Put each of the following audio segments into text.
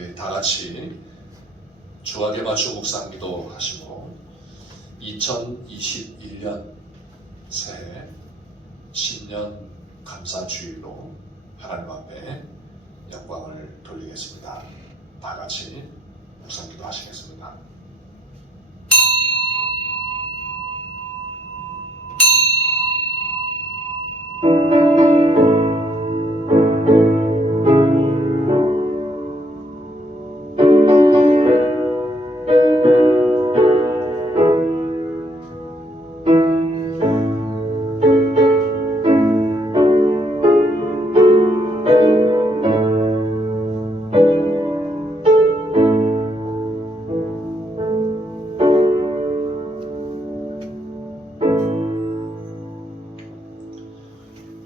우리 다 같이 주와 개맞추 묵상기도 하시고 2021년 새해 신년 감사주일로 하나님 앞에 영광을 돌리겠습니다. 다 같이 묵상기도 하시겠습니다.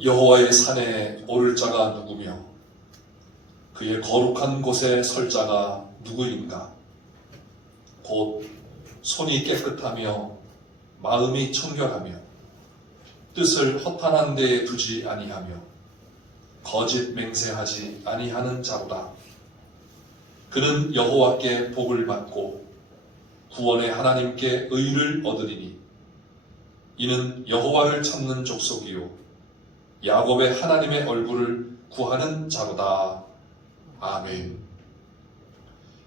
여호와의 산에 오를 자가 누구며 그의 거룩한 곳에 설 자가 누구인가? 곧 손이 깨끗하며 마음이 청결하며 뜻을 허탄한 데에 두지 아니하며 거짓 맹세하지 아니하는 자로다. 그는 여호와께 복을 받고 구원의 하나님께 의를 얻으리니 이는 여호와를 찾는 족속이요 야곱의 하나님의 얼굴을 구하는 자로다. 아멘.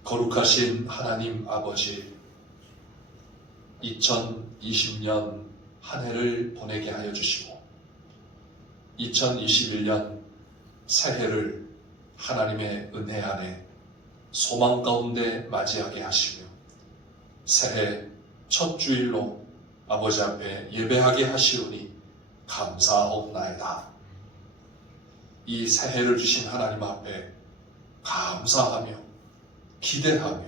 거룩하신 하나님 아버지, 2020년 한 해를 보내게 하여 주시고 2021년 새해를 하나님의 은혜 안에 소망 가운데 맞이하게 하시며 새해 첫 주일로 아버지 앞에 예배하게 하시오니 감사하옵나이다. 이 새해를 주신 하나님 앞에 감사하며 기대하며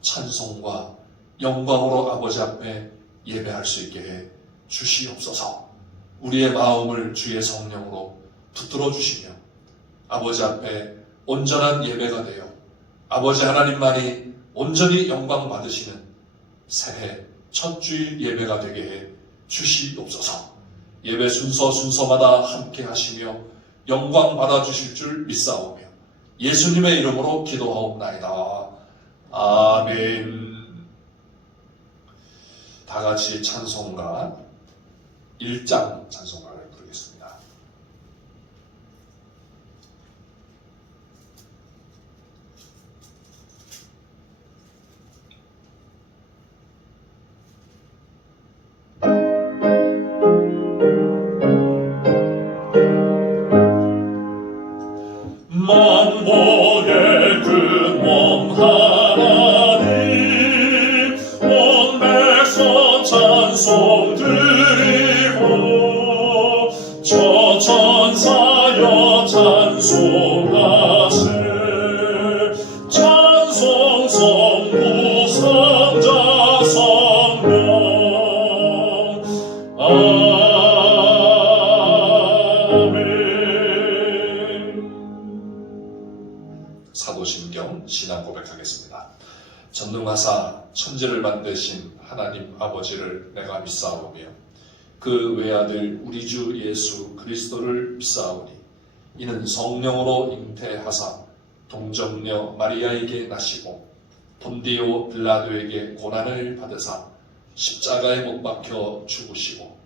찬송과 영광으로 아버지 앞에 예배할 수 있게 해 주시옵소서. 우리의 마음을 주의 성령으로 붙들어 주시며 아버지 앞에 온전한 예배가 되어 아버지 하나님만이 온전히 영광 받으시는 새해 첫 주일 예배가 되게 해 주시옵소서. 예배 순서마다 함께 하시며 영광 받아주실 줄 믿사오며 예수님의 이름으로 기도하옵나이다. 아멘. 다 같이 찬송가 1장 찬송가를 부르겠습니다. 만국의 근원 하나님 온 백성 찬송 드리고 저 천사여 찬송하세 찬송 성부 성자 성령 사도신경 신앙 고백하겠습니다. 전능하사 천지를 만드신 하나님 아버지를 내가 믿사오며 그 외아들 우리 주 예수 그리스도를 믿사오니 이는 성령으로 잉태하사 동정녀 마리아에게 나시고 본디오 빌라도에게 고난을 받으사 십자가에 못 박혀 죽으시고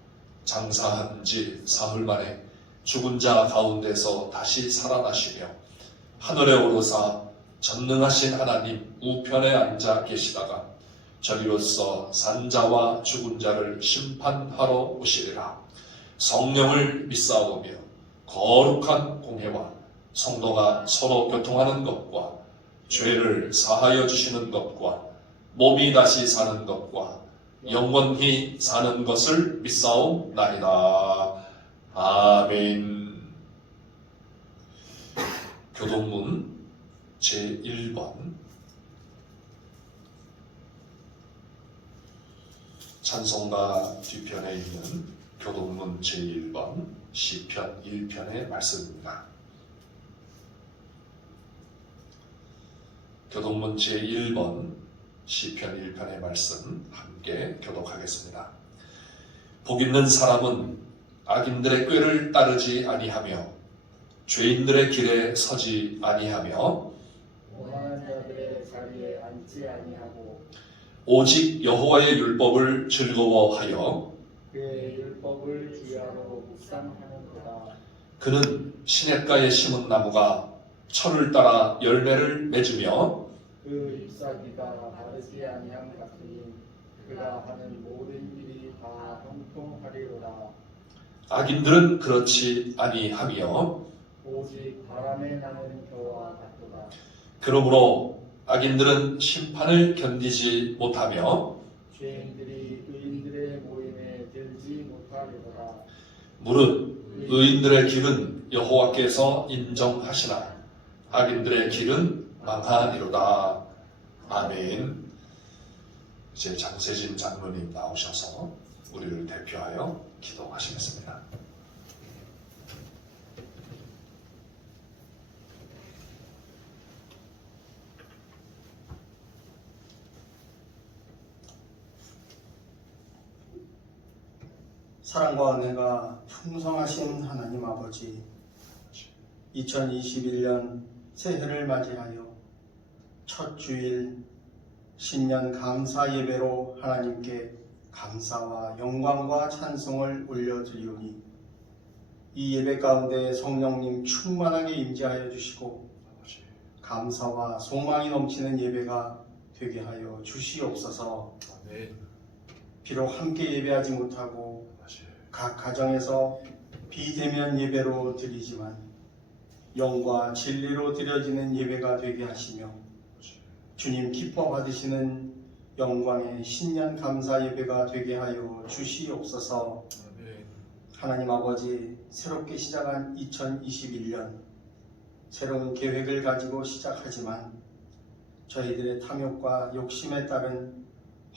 장사한 지 사흘 만에 죽은 자 가운데서 다시 살아나시며 하늘에 오르사 전능하신 하나님 우편에 앉아 계시다가 저리로서 산자와 죽은 자를 심판하러 오시리라. 성령을 믿사오며 거룩한 공회와 성도가 서로 교통하는 것과 죄를 사하여 주시는 것과 몸이 다시 사는 것과 영원히 사는 것을 믿사옵나이다. 아멘. 교동문 제1번 찬송가 뒤편에 있는 교동문 제1번 시편 1편의 말씀입니다. 교동문 제1번 시편 1편의 말씀 함께 교독하겠습니다. 복 있는 사람은 악인들의 꾀를 따르지 아니하며 죄인들의 길에 서지 아니하며 교만한 자들의 자리에 앉지 아니하고 오직 여호와의 율법을 즐거워하여 그의 율법을 주야로 묵상하는도다. 그는 시냇가에 심은 나무가 철을 따라 열매를 맺으며 그 잎사귀가 마르지 아니함 같으니 그가 하는 모든 일이 다 형통하리로다. 악인들은 그렇지 아니하며 오직 바람에 나는 겨와 같도다. 그러므로 악인들은 심판을 견디지 못하며 죄인들이 의인들의 모임에 들지 못하리로다. 무릇 의인들의 길은 여호와께서 인정하시나 악인들의 길은 망하니로다. 아멘. 이제 장세진 장로님 나오셔서 우리를 대표하여 기도하시겠습니다. 사랑과 은혜가 풍성하신 하나님 아버지, 2021년 새해를 맞이하여 첫 주일 신년 감사 예배로 하나님께 감사와 영광과 찬송을 올려드리오니 이 예배 가운데 성령님 충만하게 임재하여 주시고 감사와 소망이 넘치는 예배가 되게 하여 주시옵소서. 비록 함께 예배하지 못하고 각 가정에서 비대면 예배로 드리지만 영과 진리로 드려지는 예배가 되게 하시며 주님 기뻐 받으시는 영광의 신년 감사 예배가 되게 하여 주시옵소서. 하나님 아버지, 새롭게 시작한 2021년 새로운 계획을 가지고 시작하지만 저희들의 탐욕과 욕심에 따른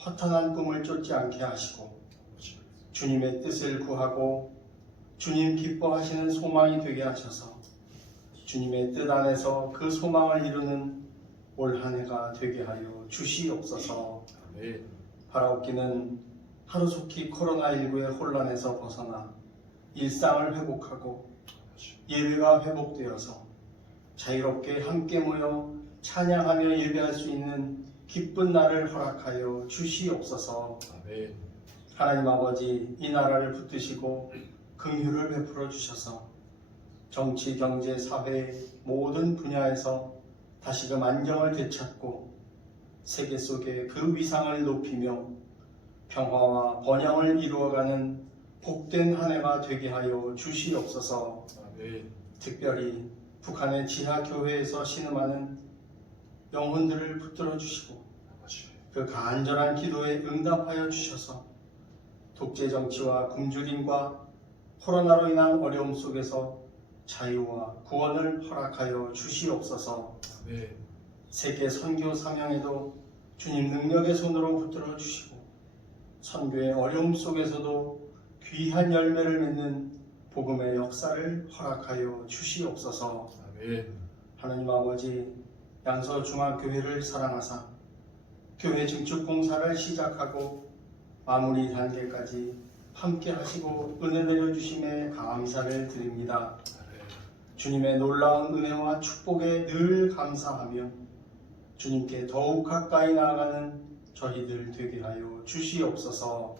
허탄한 꿈을 쫓지 않게 하시고 주님의 뜻을 구하고 주님 기뻐하시는 소망이 되게 하셔서 주님의 뜻 안에서 그 소망을 이루는 올 한 해가 되게 하여 주시옵소서. 바라옵기는 하루속히 코로나19의 혼란에서 벗어나 일상을 회복하고 예배가 회복되어서 자유롭게 함께 모여 찬양하며 예배할 수 있는 기쁜 날을 허락하여 주시옵소서. 하나님 아버지, 이 나라를 붙드시고 긍휼을 베풀어 주셔서 정치, 경제, 사회 모든 분야에서 다시금 안정을 되찾고 세계 속에 그 위상을 높이며 평화와 번영을 이루어가는 복된 한 해가 되게 하여 주시옵소서. 특별히 북한의 지하교회에서 신음하는 영혼들을 붙들어 주시고 그 간절한 기도에 응답하여 주셔서 독재 정치와 굶주림과 코로나로 인한 어려움 속에서 자유와 구원을 허락하여 주시옵소서. 세계 선교 사명에도 주님 능력의 손으로 붙들어 주시고 선교의 어려움 속에서도 귀한 열매를 맺는 복음의 역사를 허락하여 주시옵소서. 하나님 아버지, 양서중앙교회를 사랑하사 교회 증축 공사를 시작하고 마무리 단계까지 함께 하시고 은혜 내려주심에 감사를 드립니다. 주님의 놀라운 은혜와 축복에 늘 감사하며 주님께 더욱 가까이 나아가는 저희들 되게 하여 주시옵소서.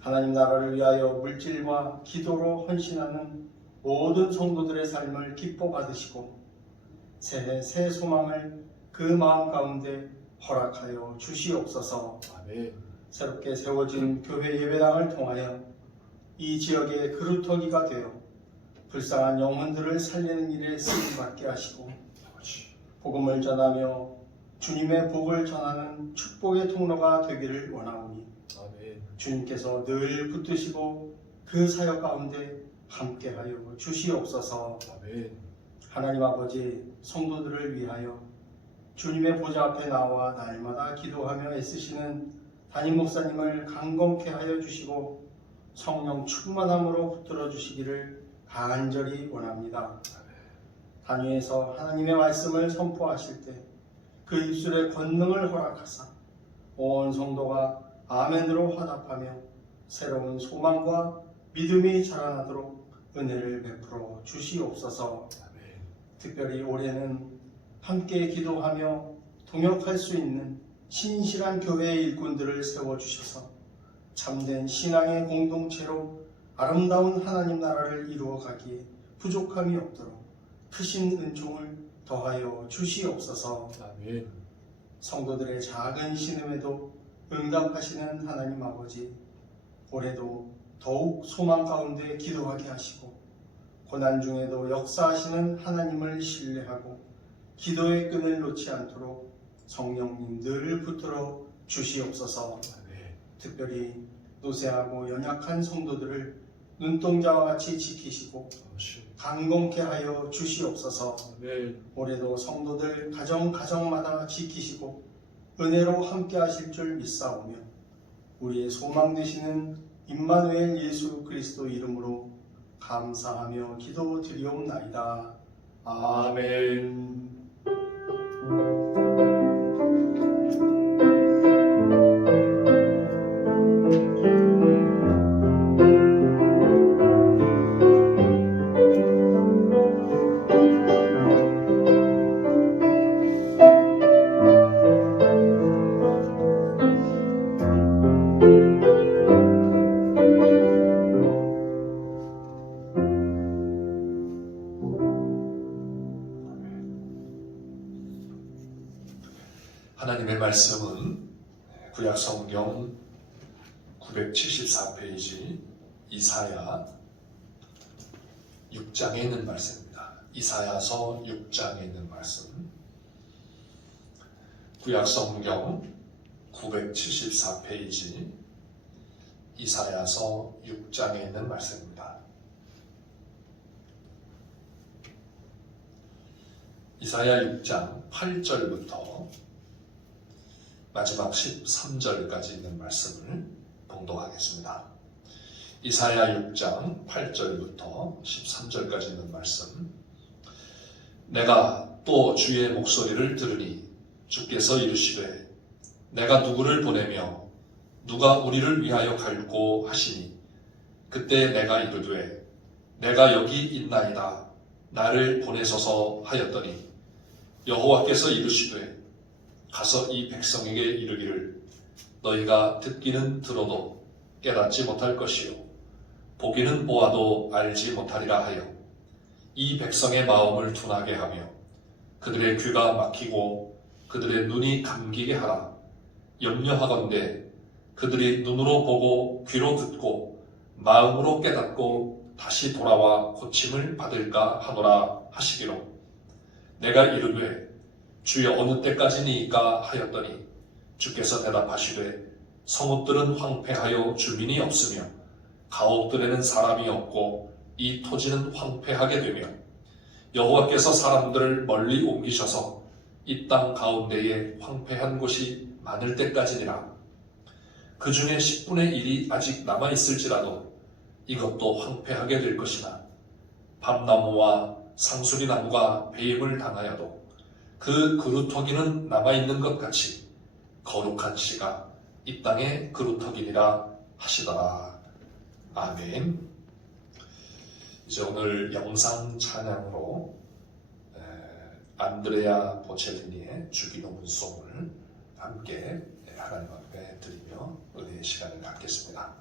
하나님 나라를 위하여 물질과 기도로 헌신하는 모든 성도들의 삶을 기뻐 받으시고 새해 새 소망을 그 마음 가운데 허락하여 주시옵소서. 새롭게 세워진 교회 예배당을 통하여 이 지역의 그루터기가 되어 불쌍한 영혼들을 살리는 일에 쓰임받게 하시고 복음을 전하며 주님의 복을 전하는 축복의 통로가 되기를 원하오니 주님께서 늘 붙드시고 그 사역 가운데 함께하여 주시옵소서. 하나님 아버지, 성도들을 위하여 주님의 보좌 앞에 나와 날마다 기도하며 애쓰시는 담임 목사님을 강건케 하여 주시고 성령 충만함으로 붙들어 주시기를 간절히 원합니다. 단위에서 하나님의 말씀을 선포하실 때 그 입술의 권능을 허락하사 온 성도가 아멘으로 화답하며 새로운 소망과 믿음이 자라나도록 은혜를 베풀어 주시옵소서. 특별히 올해는 함께 기도하며 동역할 수 있는 신실한 교회의 일꾼들을 세워주셔서 참된 신앙의 공동체로 아름다운 하나님 나라를 이루어가기에 부족함이 없도록 크신 은총을 더하여 주시옵소서. 아멘. 성도들의 작은 신음에도 응답하시는 하나님 아버지, 올해도 더욱 소망 가운데 기도하게 하시고 고난 중에도 역사하시는 하나님을 신뢰하고 기도의 끈을 놓지 않도록 성령님 늘 붙들어 주시옵소서. 아멘. 특별히 노쇠하고 연약한 성도들을 눈동자와 같이 지키시고 강건케 하여 주시옵소서. 아멘. 올해도 성도들 가정마다 지키시고 은혜로 함께 하실 줄 믿사오며 우리의 소망 되시는 임마누엘 예수 그리스도 이름으로 감사하며 기도드리옵나이다. 아멘. 하나님의 말씀은 구약성경 974페이지 이사야 6장에 있는 말씀입니다. 이사야서 6장에 있는 말씀. 구약성경 974페이지 이사야서 6장에 있는 말씀입니다. 이사야 6장 8절부터 마지막 13절까지 있는 말씀을 봉독하겠습니다. 이사야 6장 8절부터 13절까지 있는 말씀. 내가 또 주의 목소리를 들으니 주께서 이르시되 내가 누구를 보내며 누가 우리를 위하여 갈고 하시니 그때 내가 이르되 내가 여기 있나이다 나를 보내소서 하였더니 여호와께서 이르시되 가서 이 백성에게 이르기를 너희가 듣기는 들어도 깨닫지 못할 것이요 보기는 보아도 알지 못하리라 하여 이 백성의 마음을 둔하게 하며 그들의 귀가 막히고 그들의 눈이 감기게 하라. 염려하건대 그들이 눈으로 보고 귀로 듣고 마음으로 깨닫고 다시 돌아와 고침을 받을까 하노라 하시기로 내가 이르되 주여 어느 때까지니이까 하였더니 주께서 대답하시되 성읍들은 황폐하여 주민이 없으며 가옥들에는 사람이 없고 이 토지는 황폐하게 되며 여호와께서 사람들을 멀리 옮기셔서 이 땅 가운데에 황폐한 곳이 많을 때까지니라. 그 중에 10분의 1이 아직 남아있을지라도 이것도 황폐하게 될 것이나 밤나무와 상수리나무가 배임을 당하여도 그 그루터기는 남아있는 것 같이 거룩한 씨가 이 땅의 그루터기니라 하시더라. 아멘. 이제 오늘 영상 찬양으로 안드레아 보첼리니의 주기도문송을 함께 하나님 앞에 드리며 은혜의 시간을 갖겠습니다.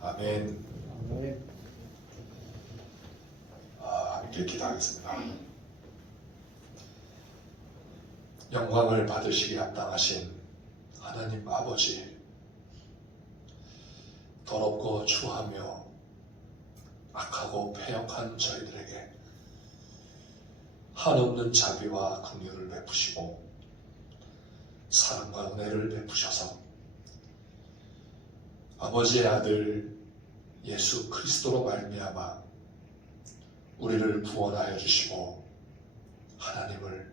아멘. 아멘. 함께 기도하겠습니다. 영광을 받으시기 합당하신 하나님 아버지, 더럽고 추하며 악하고 패역한 저희들에게 한없는 자비와 긍휼을 베푸시고 사랑과 은혜를 베푸셔서 아버지의 아들 예수 그리스도로 말미암아 우리를 구원하여 주시고 하나님을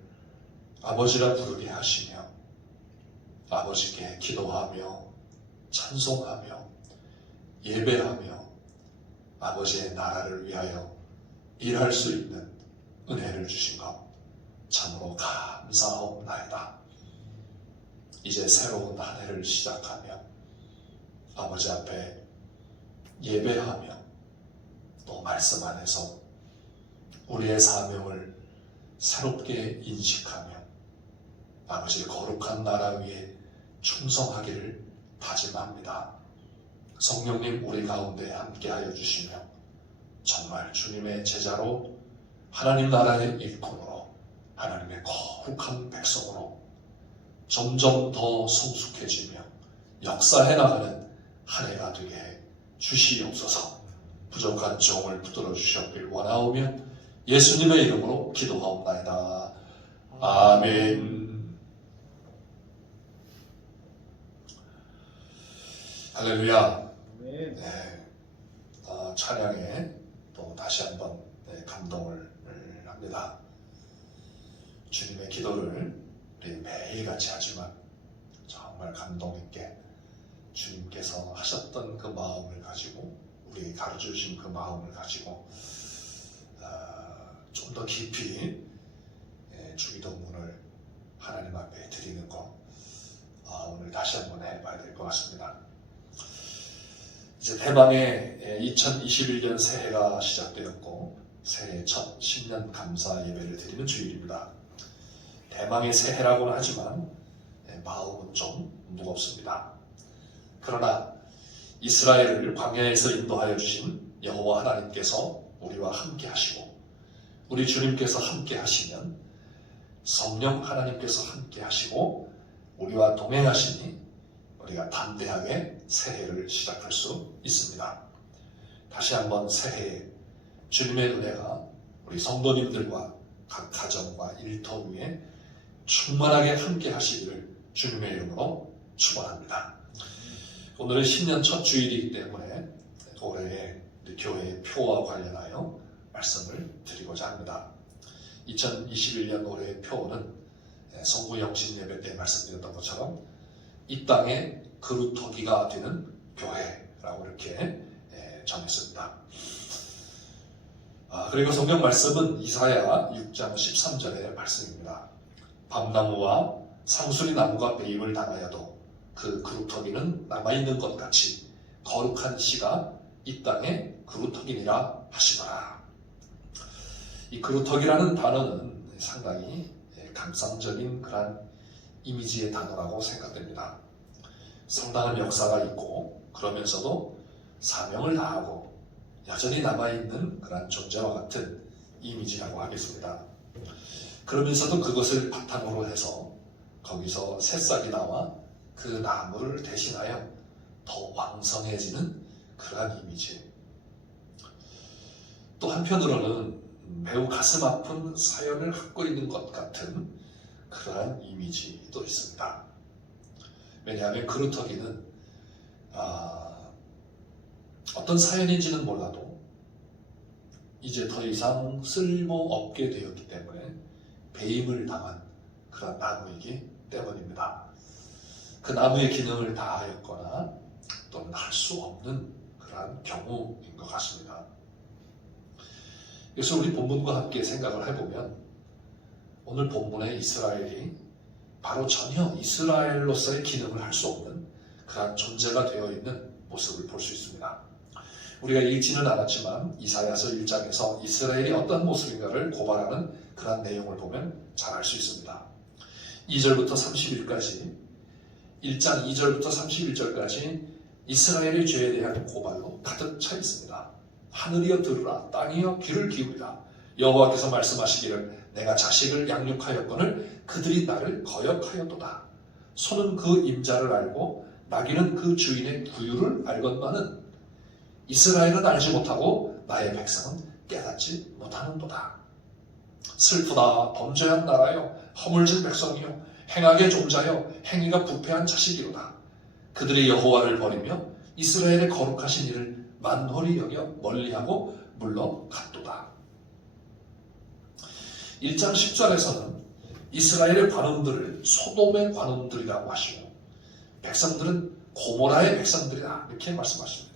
아버지라 부르게 하시며 아버지께 기도하며 찬송하며 예배하며 아버지의 나라를 위하여 일할 수 있는 은혜를 주신 것 참으로 감사하옵나이다. 이제 새로운 한 해를 시작하며 아버지 앞에 예배하며 또 말씀 안에서 우리의 사명을 새롭게 인식하며 아버지의 거룩한 나라 위에 충성하기를 다짐합니다. 성령님 우리 가운데 함께하여 주시며 정말 주님의 제자로 하나님 나라의 일꾼으로 하나님의 거룩한 백성으로 점점 더 성숙해지며 역사해 나가는 한 해가 되게 주시옵소서. 부족한 종을 붙들어 주셨길 원하오며 예수님의 이름으로 기도하옵나이다. 아멘. 할렐루야. 아멘. 네, 찬양에 또 다시 한번 감동을 합니다. 주님의 기도를 우리 매일같이 하지만 정말 감동 있게 주님께서 하셨던 그 마음을 가지고 우리에게 가르쳐주신 그 마음을 가지고 좀 더 깊이 주기도문을 하나님 앞에 드리는 것 오늘 다시 한번 해봐야 될 것 같습니다. 이제 대망의 2021년 새해가 시작되었고 새해 첫 신년 감사 예배를 드리는 주일입니다. 대망의 새해라고는 하지만 마음은 좀 무겁습니다. 그러나 이스라엘을 광야에서 인도하여 주신 여호와 하나님께서 우리와 함께 하시고 우리 주님께서 함께 하시면 성령 하나님께서 함께 하시고 우리와 동행하시니 우리가 담대하게 새해를 시작할 수 있습니다. 다시 한번 새해에 주님의 은혜가 우리 성도님들과 각 가정과 일터 위에 충만하게 함께 하시기를 주님의 이름으로 축원합니다. 오늘은 신년 첫 주일이기 때문에 올해의 우리 교회의 표와 관련하여 말씀을 드리고자 합니다. 2021년 올해의 표는 성부 영신 예배 때 말씀드렸던 것처럼 이 땅의 그루터기가 되는 교회라고 이렇게 정했습니다. 그리고 성경 말씀은 이사야 6장 13절의 말씀입니다. 밤나무와 상수리 나무가 배임을 당하여도 그 그루터기는 남아있는 것 같이 거룩한 씨가 이 땅에 그루터기니라 하시더라. 이 그루터기라는 단어는 상당히 감상적인 그런 이미지의 단어라고 생각됩니다. 상당한 역사가 있고 그러면서도 사명을 다하고 여전히 남아있는 그런 존재와 같은 이미지라고 하겠습니다. 그러면서도 그것을 바탕으로 해서 거기서 새싹이 나와 그 나무를 대신하여 더 왕성해지는 그러한 이미지. 또 한편으로는 매우 가슴 아픈 사연을 갖고 있는 것 같은 그러한 이미지도 있습니다. 왜냐하면 그루터기는 어떤 사연인지는 몰라도 이제 더 이상 쓸모없게 되었기 때문에 배임을 당한 그런 나무이기 때문입니다. 그 나무의 기능을 다하였거나 또는 할 수 없는 그러한 경우인 것 같습니다. 그래서 우리 본문과 함께 생각을 해보면 오늘 본문의 이스라엘이 바로 전혀 이스라엘로서의 기능을 할 수 없는 그러한 존재가 되어 있는 모습을 볼 수 있습니다. 우리가 읽지는 않았지만 이사야서 1장에서 이스라엘이 어떤 모습인가를 고발하는 그런 내용을 보면 잘 알 수 있습니다. 2절부터 30일까지 1장 2절부터 31절까지 이스라엘의 죄에 대한 고발로 가득 차 있습니다. 하늘이여 들으라, 땅이여 귀를 기울이라. 여호와께서 말씀하시기를 내가 자식을 양육하였거늘 그들이 나를 거역하였도다. 소는 그 임자를 알고 나귀는 그 주인의 구유를 알건만은 이스라엘은 알지 못하고 나의 백성은 깨닫지 못하는도다. 슬프다 범죄한 나라여 허물진 백성이요 행악의 종자여 행위가 부패한 자식이로다. 그들이 여호와를 버리며 이스라엘의 거룩하신 이를 만홀히 여겨 멀리하고 물러갔도다. 1장 10절에서는 이스라엘의 관원들을 소돔의 관원들이라고 하시고 백성들은 고모라의 백성들이다 이렇게 말씀하십니다.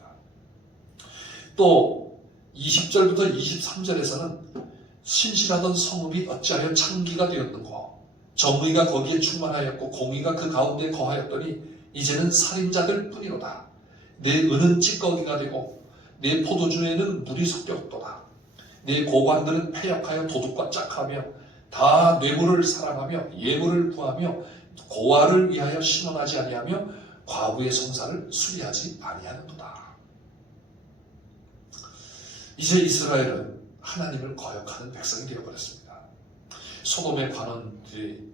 또 20절부터 23절에서는 신실하던 성읍이 어찌하여 창기가 되었는고 정의가 거기에 충만하였고 공의가 그 가운데 거하였더니 이제는 살인자들 뿐이로다. 내 은은 찌꺼기가 되고 내 포도주에는 물이 섞였도다. 내 고관들은 패역하여 도둑과 짝하며 다 뇌물을 사랑하며 예물을 구하며 고아를 위하여 신원하지 아니하며 과부의 성사를 수리하지 아니하는도다. 이제 이스라엘은 하나님을 거역하는 백성이 되어버렸습니다. 소돔의 관원들이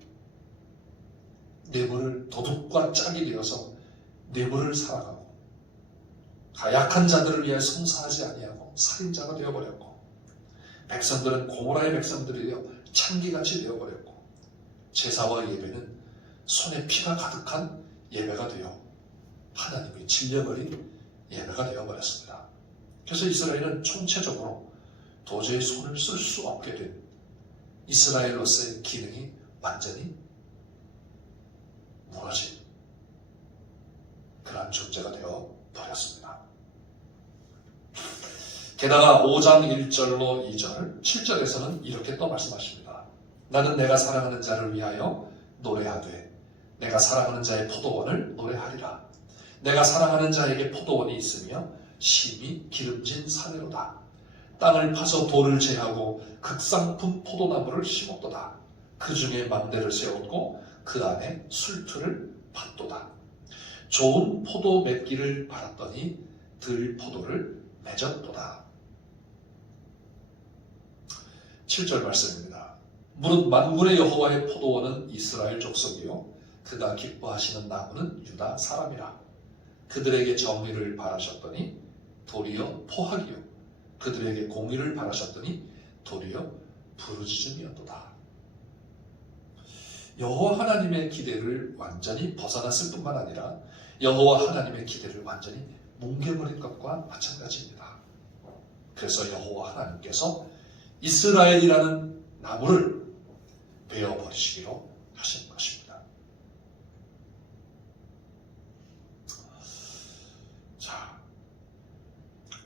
뇌물을 도둑과 짝이 되어서 뇌물을 사랑하고 약한 자들을 위해 성사하지 아니하고 살인자가 되어버렸고 백성들은 고모라의 백성들이 되어 창기같이 되어버렸고 제사와 예배는 손에 피가 가득한 예배가 되어 하나님이 질려버린 예배가 되어버렸습니다. 그래서 이스라엘은 총체적으로 도저히 손을 쓸 수 없게 된 이스라엘로서의 기능이 완전히 무너진 그러한 존재가 되어버렸습니다. 게다가 5장 1절로 2절, 7절에서는 이렇게 또 말씀하십니다. 나는 내가 사랑하는 자를 위하여 노래하되 내가 사랑하는 자의 포도원을 노래하리라. 내가 사랑하는 자에게 포도원이 있으며 심히 기름진 사내로다. 땅을 파서 돌을 제하고 극상품 포도나무를 심었도다. 그 중에 망대를 세웠고 그 안에 술틀을 팠도다. 좋은 포도 맺기를 바랐더니 들 포도를 맺었도다. 7절 말씀입니다. 무릇 만군의 여호와의 포도원은 이스라엘 족속이요 그가 기뻐하시는 나무는 유다 사람이라. 그들에게 정의를 바라셨더니 도리어 포악이요 그들에게 공의를 바라셨더니 도리어 부르짖음이었도다. 여호와 하나님의 기대를 완전히 벗어났을 뿐만 아니라 여호와 하나님의 기대를 완전히 뭉개버린 것과 마찬가지입니다. 그래서 여호와 하나님께서 이스라엘이라는 나무를 베어버리시기로 하신 것입니다. 자,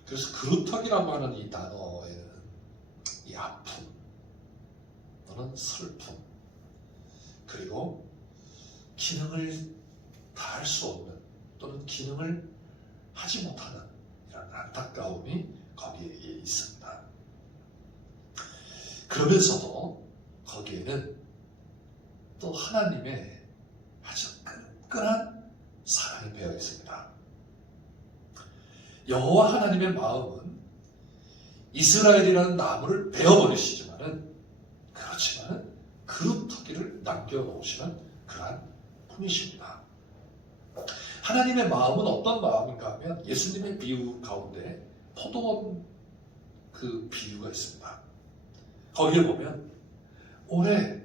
그래서 그루터기라고 하는 이 단어에는 이 아픔 또는 슬픔 그리고 기능을 다할 수 없는 또는 기능을 하지 못하는 이런 안타까움이 거기에 있습니다. 그러면서도 거기에는 또 하나님의 아주 끈끈한 사랑이 배어 있습니다. 여호와 하나님의 마음은 이스라엘이라는 나무를 베어버리시지만은 그렇지만은 그루터기를 남겨놓으시는 그러한 분이십니다. 하나님의 마음은 어떤 마음인가 하면 예수님의 비유 가운데 포도원 그 비유가 있습니다. 거기에 보면 올해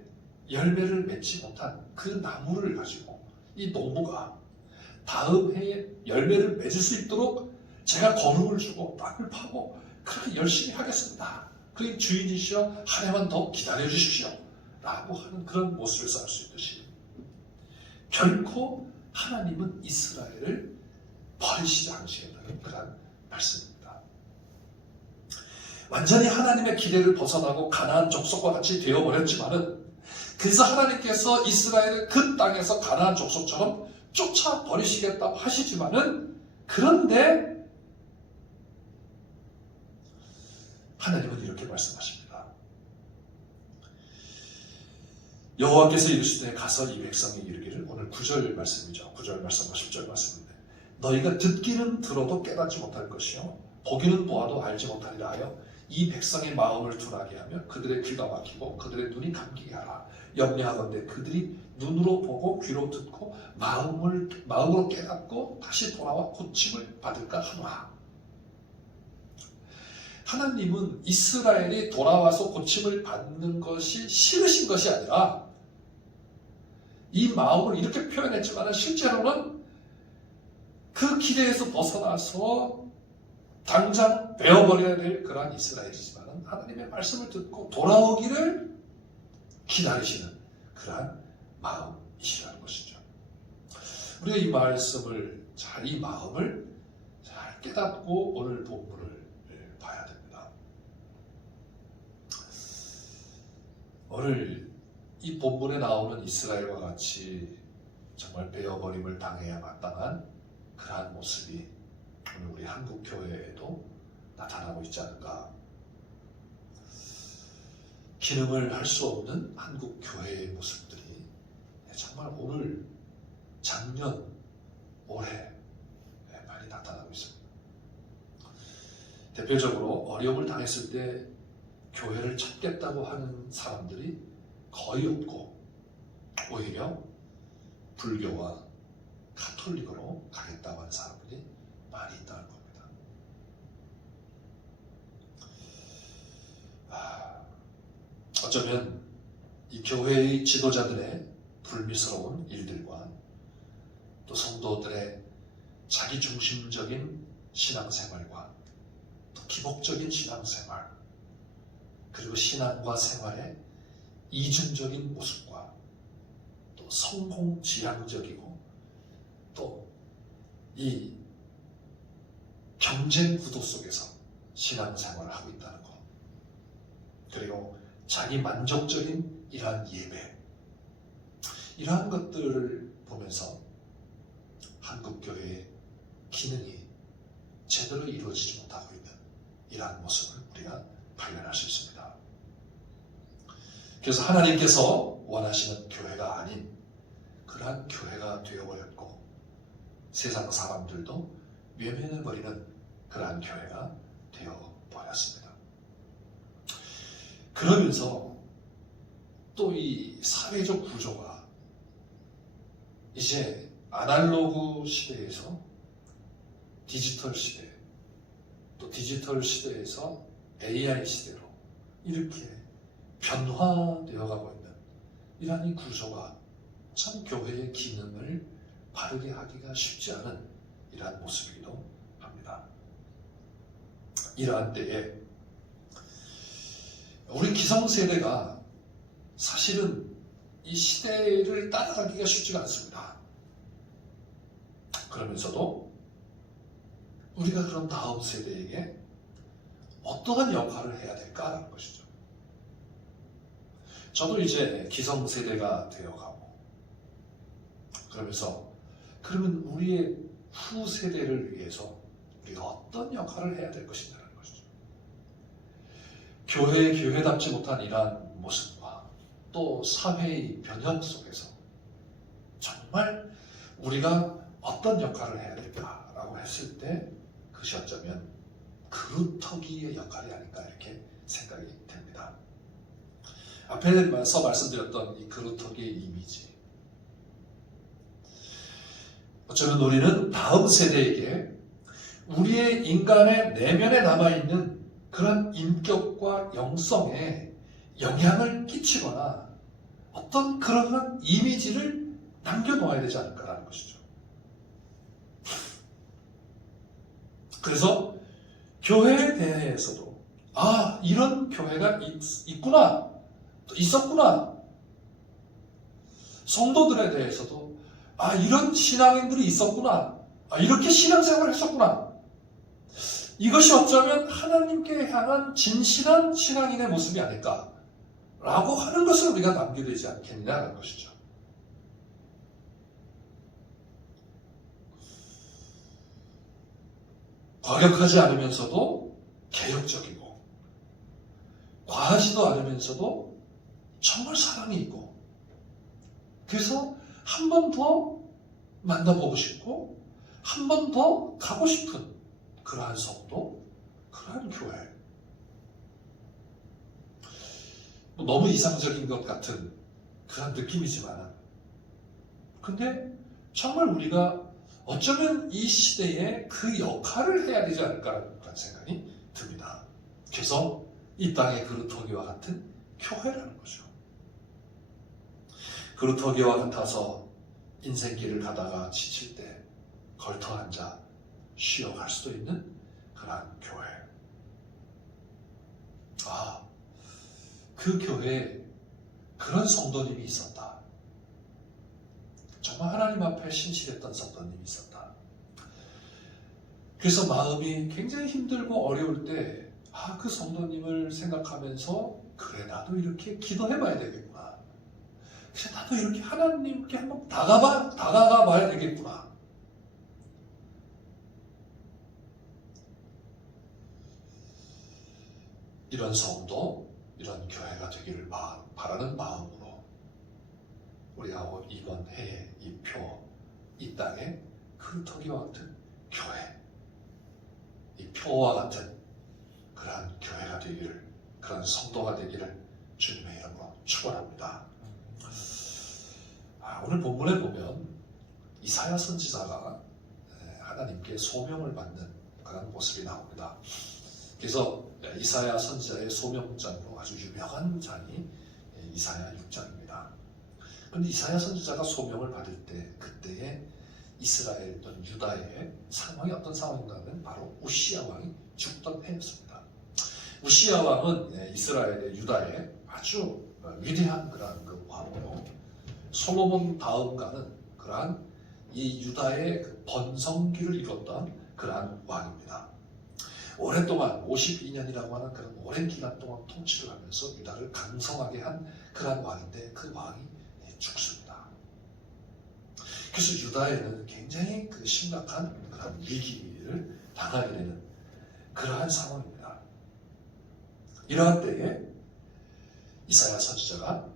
열매를 맺지 못한 그 나무를 가지고 이 농부가 다음 해에 열매를 맺을 수 있도록 제가 거름을 주고 땅을 파고 그렇게 열심히 하겠습니다. 그 주인이시여 한 해만 더 기다려 주십시오 라고 하는 그런 모습을 쌓을 수 있듯이 결코 하나님은 이스라엘을 버리시지 않으시겠다는 그런 말씀입니다. 완전히 하나님의 기대를 벗어나고 가나안 족속과 같이 되어버렸지만은 그래서 하나님께서 이스라엘을 그 땅에서 가나안 족속처럼 쫓아버리시겠다고 하시지만은 그런데 하나님은 이렇게 말씀하십니다. 여호와께서 이르시되 가서 이 백성이 이르기를 오늘 9절 말씀이죠. 9절 말씀과 10절 말씀인데 너희가 듣기는 들어도 깨닫지 못할 것이요 보기는 보아도 알지 못하리라 하여 이 백성의 마음을 둔하게 하며 그들의 귀가 막히고 그들의 눈이 감기게 하라. 염려하건대 그들이 눈으로 보고 귀로 듣고 마음으로 깨닫고 다시 돌아와 고침을 받을까 하노라. 하나님은 이스라엘이 돌아와서 고침을 받는 것이 싫으신 것이 아니라 이 마음을 이렇게 표현했지만 실제로는 그 기대에서 벗어나서 당장 베어버려야 될 그러한 이스라엘이지만 하나님의 말씀을 듣고 돌아오기를 기다리시는 그러한 마음이시라는 것이죠. 우리가 이 말씀을 이 마음을 잘 깨닫고 오늘 본문을 봐야 됩니다. 오늘 이 본문에 나오는 이스라엘과 같이 정말 베어버림을 당해야 마땅한 그러한 모습이 오늘 우리 한국 교회에도 나타나고 있지 않은가. 기능을 할 수 없는 한국 교회의 모습들이 정말 오늘, 작년, 올해 많이 나타나고 있습니다. 대표적으로 어려움을 당했을 때 교회를 찾겠다고 하는 사람들이 거의 없고 오히려 불교와 가톨릭으로 가겠다고 하는 사람들이 많이 있다는 겁니다. 어쩌면 이 교회의 지도자들의 불미스러운 일들과 또 성도들의 자기중심적인 신앙생활과 또 기복적인 신앙생활 그리고 신앙과 생활의 이중적인 모습과 또 성공지향적이고 또 이 경쟁 구도 속에서 신앙생활을 하고 있다는 것 그리고 자기 만족적인 이러한 예배 이러한 것들을 보면서 한국교회의 기능이 제대로 이루어지지 못하고 있는 이러한 모습을 우리가 발견할 수 있습니다. 그래서 하나님께서 원하시는 교회가 아닌 그러한 교회가 되어버렸고 세상 사람들도 외면해버리는 그러한 교회가 되어버렸습니다. 그러면서 또 이 사회적 구조가 이제 아날로그 시대에서 디지털 시대, 또 디지털 시대에서 AI 시대로 이렇게 변화되어 가고 있는 이러한 이 구조가 참 교회의 기능을 바르게 하기가 쉽지 않은 이러한 모습이기도 합니다. 이러한 때에 우리 기성세대가 사실은 이 시대를 따라가기가 쉽지가 않습니다. 그러면서도 우리가 그런 다음 세대에게 어떠한 역할을 해야 될까라는 것이죠. 저도 이제 기성세대가 되어가고 그러면서 그러면 우리의 후 세대를 위해서 우리가 어떤 역할을 해야 될 것인가라는 것이죠. 교회답지 못한 이러한 모습과 또 사회의 변형 속에서 정말 우리가 어떤 역할을 해야 될까라고 했을 때 그것이 어쩌면 그루터기의 역할이 아닐까 이렇게 생각이 됩니다. 앞에서 말씀드렸던 이 그루터기의 이미지, 어쩌면 우리는 다음 세대에게 우리의 인간의 내면에 남아있는 그런 인격과 영성에 영향을 끼치거나 어떤 그러한 이미지를 남겨놓아야 되지 않을까라는 것이죠. 그래서 교회에 대해서도 이런 교회가 있구나, 또 있었구나. 성도들에 대해서도 이런 신앙인들이 있었구나, 이렇게 신앙생활을 했었구나. 이것이 어쩌면 하나님께 향한 진실한 신앙인의 모습이 아닐까라고 하는 것을 우리가 남겨야 되지 않겠냐는 것이죠. 과격하지 않으면서도 개혁적이고 과하지도 않으면서도 정말 사랑이 있고 그래서 한 번 더 만나보고 싶고 한 번 더 가고 싶은 그러한 성도, 그러한 교회. 너무 이상적인 것 같은 그런 느낌이지만 근데 정말 우리가 어쩌면 이 시대에 그 역할을 해야 되지 않을까라는 생각이 듭니다. 그래서 이 땅의 그루터기와 같은 교회라는 거죠. 그루터기와 같아서 인생길을 가다가 지칠 때 걸터 앉아 쉬어갈 수도 있는 그러한 교회. 그 교회에 그런 성도님이 있었다. 정말 하나님 앞에 신실했던 성도님이 있었다. 그래서 마음이 굉장히 힘들고 어려울 때 그 성도님을 생각하면서 그래 나도 이렇게 기도해봐야 되겠구나. 그래 나도 이렇게 하나님께 한번 다가가 봐야 되겠구나. 이런 성도, 이런 교회가 되기를 바라는 마음으로 우리가 이번 해에 이 땅에 그루터기와 같은 교회, 이 표와 같은 그러한 교회가 되기를, 그런 성도가 되기를 주님의 이름으로 축원합니다. 오늘 본문에 보면 이사야 선지자가 하나님께 소명을 받는 그런 모습이 나옵니다. 그래서 이사야 선지자의 소명장으로 아주 유명한 장이 이사야 6장입니다. 그런데 이사야 선지자가 소명을 받을 때 그때의 이스라엘 또는 유다의 상황이 어떤 상황인가 하면 바로 우시야 왕이 죽던 해였습니다. 우시야 왕은 이스라엘의 유다의 아주 위대한 그러한 그 왕으로 솔로몬 다음 가는 그러한 이 유다의 그 번성기를 이뤘던 그러한 왕입니다. 오랫동안 52년이라고 하는 그런 오랜 기간 동안 통치를 하면서 유다를 강성하게 한 그러한 왕인데 그 왕이 죽습니다. 그래서 유다에는 굉장히 그 심각한 그런 위기를 당하게 되는 그러한 상황입니다. 이러한 때에 이사야 선지자가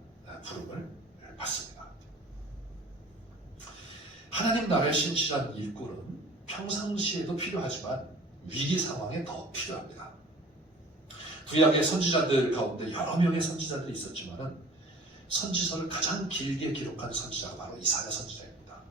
부름을 받습니다. 하나님 나라의 신실한 일꾼은 평상시에도 필요하지만 위기 상황에 더 필요합니다. 구약의 선지자들 가운데 여러 명의 선지자들이 있었지만 선지서를 가장 길게 기록한 선지자가 바로 이사야 선지자입니다.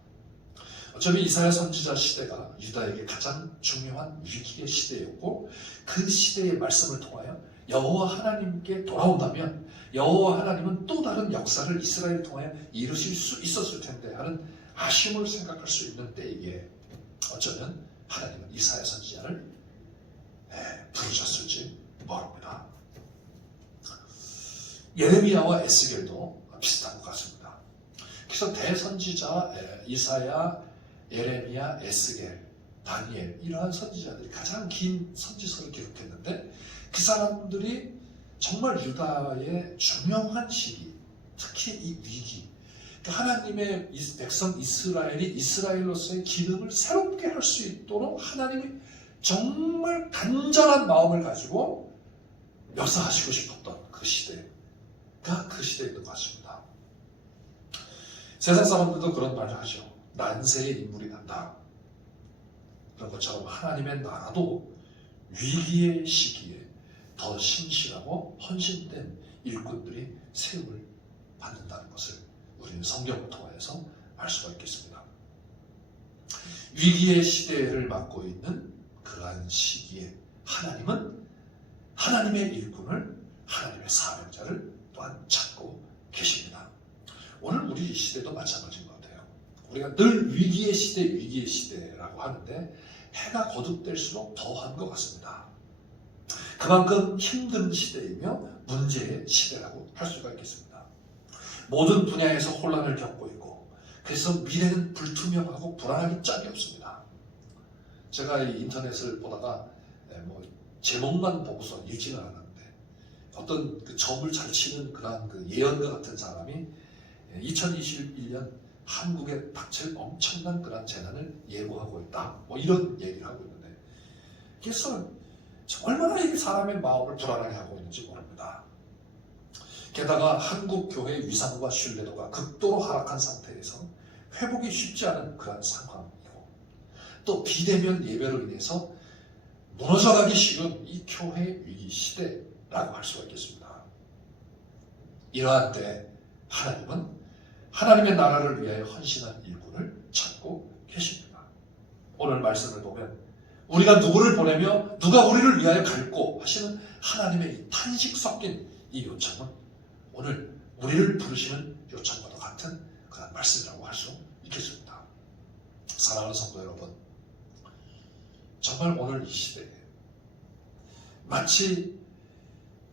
어쩌면 이사야 선지자 시대가 유다에게 가장 중요한 위기의 시대였고 그 시대의 말씀을 통하여 여호와 하나님께 돌아온다면 여호와 하나님은 또 다른 역사를 이스라엘을 통하여 이루실 수 있었을 텐데 하는 아쉬움을 생각할 수 있는 때에 어쩌면 하나님은 이사야 선지자를 부르셨을지 모릅니다. 예레미야와 에스겔도 비슷한 것 같습니다. 그래서 대선지자 이사야, 예레미야, 에스겔, 다니엘 이러한 선지자들이 가장 긴 선지서를 기록했는데 그 사람들이 정말 유다의 중요한 시기, 특히 이 위기, 하나님의 백성 이스라엘이 이스라엘로서의 기능을 새롭게 할 수 있도록 하나님이 정말 간절한 마음을 가지고 역사하시고 싶었던 그 시대가 그 시대였던 것 같습니다. 세상 사람들도 그런 말을 하죠. 난세의 인물이 난다. 그런 것처럼 하나님의 나라도 위기의 시기에 더 신실하고 헌신된 일꾼들이 세움을 받는다는 것을 우리는 성경을 통해서 알 수가 있겠습니다. 위기의 시대를 맞고 있는 그러한 시기에 하나님은 하나님의 일꾼을, 하나님의 사명자를 또한 찾고 계십니다. 오늘 우리 이 시대도 마찬가지인 것 같아요. 우리가 늘 위기의 시대라고 하는데 해가 거듭될수록 더한 것 같습니다. 그만큼 힘든 시대이며 문제의 시대라고 할 수가 있겠습니다. 모든 분야에서 혼란을 겪고 있고 그래서 미래는 불투명하고 불안하기 짝이 없습니다. 제가 이 인터넷을 보다가 제목만 보고서 읽지는 않았는데 어떤 그 점을 잘 치는 그런 그 예언가 같은 사람이 2021년 한국에 닥칠 엄청난 그런 재난을 예고하고 있다. 이런 얘기를 하고 있는데 그래서 얼마나 이게 사람의 마음을 불안하게 하고 있는지 모릅니다. 게다가 한국 교회의 위상과 신뢰도가 극도로 하락한 상태에서 회복이 쉽지 않은 그런 상황이고 또 비대면 예배로 인해서 무너져가기 쉬운 이 교회 위기 시대라고 할 수가 있겠습니다. 이러한 때 하나님은 하나님의 나라를 위하여 헌신한 일꾼을 찾고 계십니다. 오늘 말씀을 보면 우리가 누구를 보내며 누가 우리를 위하여 갈고 하시는 하나님의 이 탄식 섞인 이 요청은 오늘 우리를 부르시는 요청과도 같은 그런 말씀이라고 할 수 있겠습니다. 사랑하는 성도 여러분, 정말 오늘 이 시대에 마치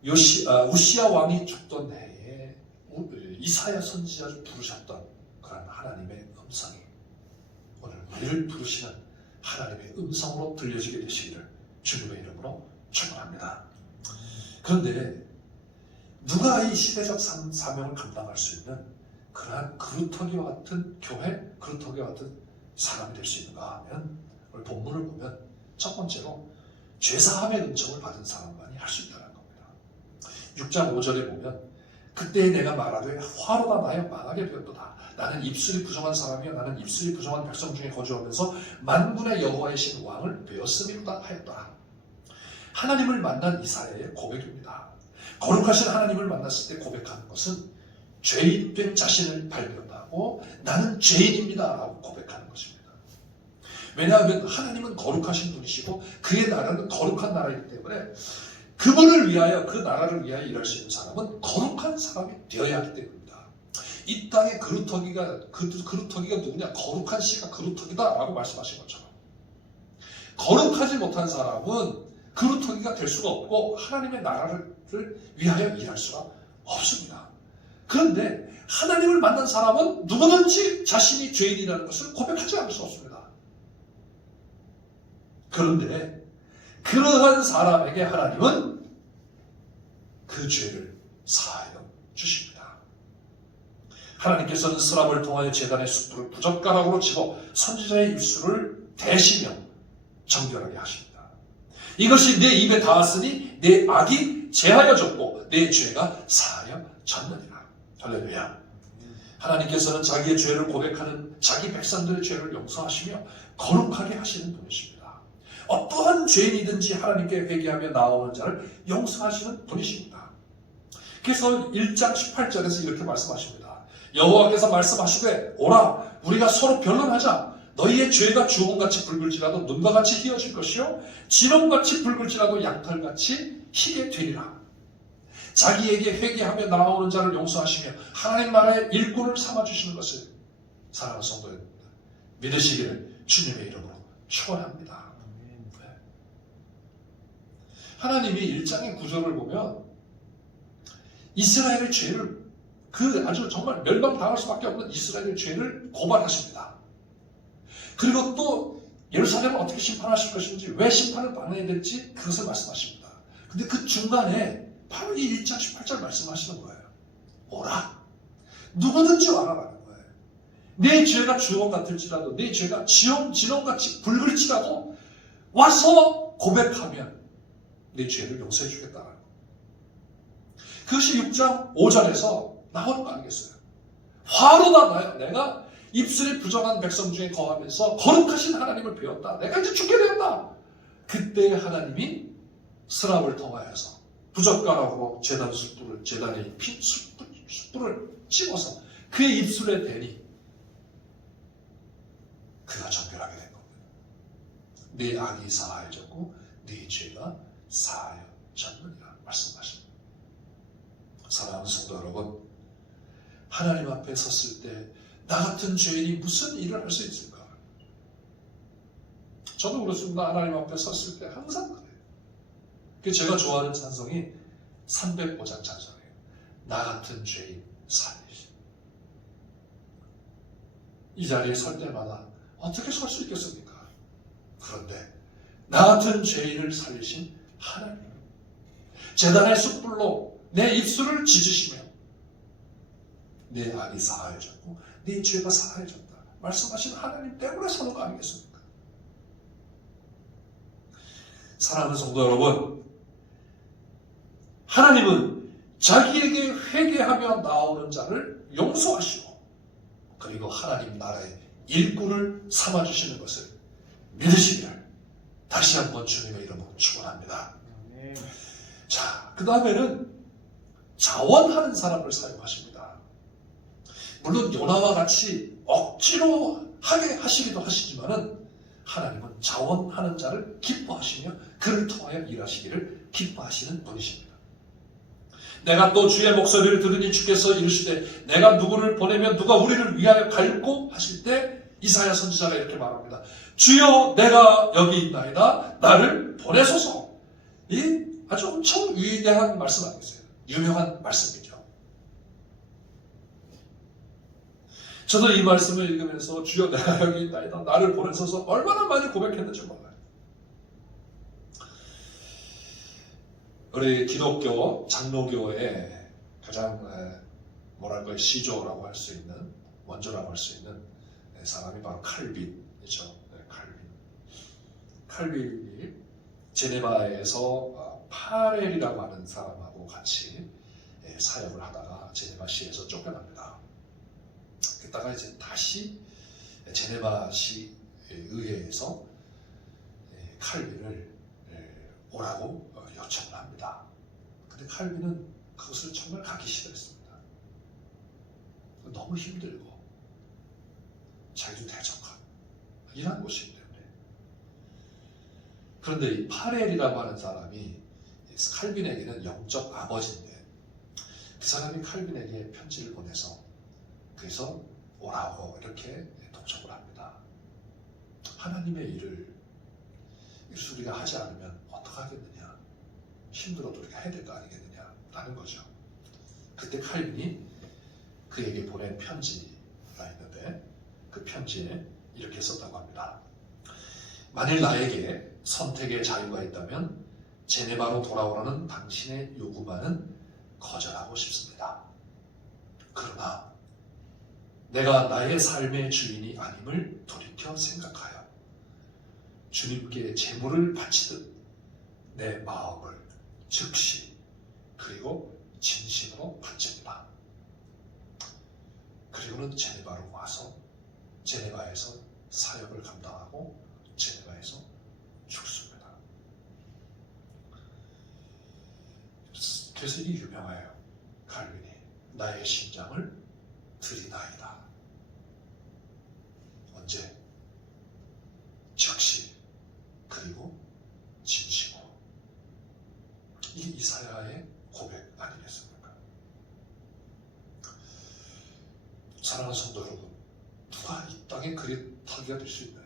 우시야 왕이 죽던 해에 이사야 선지자를 부르셨던 그런 하나님의 음성이 오늘 우리를 부르시는 하나님의 음성으로 들려지게 되시기를 주님의 이름으로 축원합니다. 그런데 누가 이 시대적 사명을 감당할 수 있는 그러한 그루터기와 같은 교회, 그루터기와 같은 사람이 될 수 있는가 하면 오늘 본문을 보면 첫 번째로 죄사함의 은총을 받은 사람만이 할 수 있다는 겁니다. 6장 5절에 보면 그때 내가 말하되 화로가 나여 망하게 되었도다. 나는 입술이 부정한 사람이요 나는 입술이 부정한 백성 중에 거주하면서 만군의 여호와의 신 왕을 배웠음이로다 하였더라. 하나님을 만난 이사야의 고백입니다. 거룩하신 하나님을 만났을 때 고백하는 것은 죄인된 자신을 발견하고 나는 죄인입니다 라고 고백하는 것입니다. 왜냐하면 하나님은 거룩하신 분이시고 그의 나라는 거룩한 나라이기 때문에 그분을 위하여 그 나라를 위하여 일할 수 있는 사람은 거룩한 사람이 되어야 하기 때문입니다. 이 땅의 그루터기가 누구냐? 거룩한 씨가 그루터기다 라고 말씀하신 것처럼 거룩하지 못한 사람은 그루터기가 될 수가 없고 하나님의 나라를 위하여 일할 수가 없습니다. 그런데 하나님을 만난 사람은 누구든지 자신이 죄인이라는 것을 고백하지 않을 수 없습니다. 그런데 그러한 사람에게 하나님은 그 죄를 사하여 주십니다. 하나님께서는 스람을 통하여 제단의 숯불을 부젓가락으로 집어 선지자의 입술을 대시며 정결하게 하십니다. 이것이 내 입에 닿았으니 내 악이 제하여졌고 내 죄가 사하여졌느니라. 할렐루야. 하나님께서는 자기의 죄를 고백하는 자기 백성들의 죄를 용서하시며 거룩하게 하시는 분이십니다. 어떠한 죄인이든지 하나님께 회개하며 나아오는 자를 용서하시는 분이십니다. 그래서 1장 18절에서 이렇게 말씀하십니다. 여호와께서 말씀하시되 오라 우리가 서로 변론하자. 너희의 죄가 주홍같이 붉을지라도 눈과 같이 희어질 것이요 진홍같이 붉을지라도 양털같이 희게 되리라. 자기에게 회개하며 나아오는 자를 용서하시며 하나님 나라의 일꾼을 삼아주시는 것을 사랑하는 성도 여러분 믿으시기를 주님의 이름으로 축원합니다. 네. 하나님이 1장의 구절을 보면 이스라엘의 죄를 그 아주 정말 멸망당할 수밖에 없는 이스라엘의 죄를 고발하십니다. 그리고 또 예루살렘을 어떻게 심판하실 것인지 왜 심판을 받아야 될지 그것을 말씀하십니다. 근데 그 중간에 바로 이 1장 18절 말씀하시는 거예요. 오라. 누구든지 와라라는 거예요. 내 죄가 주홍 같을지라도 내 죄가 진홍같이 붉을지라도 와서 고백하면 내 죄를 용서해 주겠다는 거예요. 그것이 6장 5절에서 나오는 거 아니겠어요? 화로다 내가 입술이 부정한 백성 중에 거하면서 거룩하신 하나님을 배웠다. 내가 이제 죽게 되었다. 그때 하나님이 스랍을 통하여서 부젓가락으로 제단에 입힌 숯불을 찍어서 그의 입술에 대니 그가 정결하게 된 겁니다. 네 악이 사하여졌고 네 죄가 사하여졌느니라 말씀하십니다. 사랑하는 성도 여러분, 하나님 앞에 섰을 때 나 같은 죄인이 무슨 일을 할 수 있을까? 저도 그렇습니다. 하나님 앞에 섰을 때 항상 그래요. 그 제가 좋아하는 찬송이 305장 찬송이에요. 나 같은 죄인 살리심. 이 자리에 설 때마다 어떻게 설 수 있겠습니까? 그런데 나 같은 죄인을 살리신 하나님, 제단의 숯불로 내 입술을 찢으시며 내 악이 사하여졌고 네 죄가 사하여졌다 말씀하신 하나님 때문에 서는 거 아니겠습니까? 사랑하는 성도 여러분, 하나님은 자기에게 회개하며 나오는 자를 용서하시고 그리고 하나님 나라의 일꾼을 삼아주시는 것을 믿으시기를 다시 한번 주님의 이름으로 축원합니다. 자, 그 다음에는 자원하는 사람을 사용하십니다. 물론 요나와 같이 억지로 하게 하시기도 하시지만은 하나님은 자원하는 자를 기뻐하시며 그를 통하여 일하시기를 기뻐하시는 분이십니다. 내가 또 주의 목소리를 들으니 주께서 이르시되 내가 누구를 보내면 누가 우리를 위하여 갈고 하실 때 이사야 선지자가 이렇게 말합니다. 주여 내가 여기 있나이다 나를 보내소서. 이 아주 엄청 위대한 말씀 아니겠어요? 유명한 말씀이죠. 저도 이 말씀을 읽으면서 주여 내가 여기 있나이다 나를 보내소서 얼마나 많이 고백했는지 몰라요. 우리 기독교 장로교의 가장 뭐랄까 시조라고 할 수 있는 원조라고 할 수 있는 사람이 바로 칼빈이죠. 칼빈이 제네바에서 파렐이라고 하는 사람하고 같이 사역을 하다가 제네바시에서 쫓겨납니다. 그러다가 이제 다시 제네바시 의회에서 칼빈을 오라고 요청을 합니다. 근데 칼빈은 그것을 정말 가기 싫어했습니다. 너무 힘들고 자기도 대적하고 이런 곳이기 때문에. 그런데 이 파렐이라고 하는 사람이 칼빈에게는 영적 아버지인데 그 사람이 칼빈에게 편지를 보내서 그래서 오라고 이렇게 독촉을 합니다. 하나님의 일을 우리가 하지 않으면 어떡하겠느냐, 힘들어도 우리가 해야 될 거 아니겠느냐 라는 거죠. 그때 칼빈이 그에게 보낸 편지가 있는데 그 편지에 이렇게 썼다고 합니다. 만일 나에게 선택의 자유가 있다면 제네바로 돌아오라는 당신의 요구만은 거절하고 싶습니다. 그러나 내가 나의 삶의 주인이 아님을 돌이켜 생각하여 주님께 제물을 바치듯 내 마음을 즉시 그리고 진심으로 바칩니다. 그리고는 제네바로 와서 제네바에서 사역을 감당하고 제네바에서 죽습니다. 그래서 이 유명해요. 칼빈이 나의 심장을 드리나이다. 언제? 즉시 그리고 진심으로. 이게 이사야의 고백 아니겠습니까? 사랑하는 성도 여러분, 누가 이 땅에 그리터기가 될 수 있나요?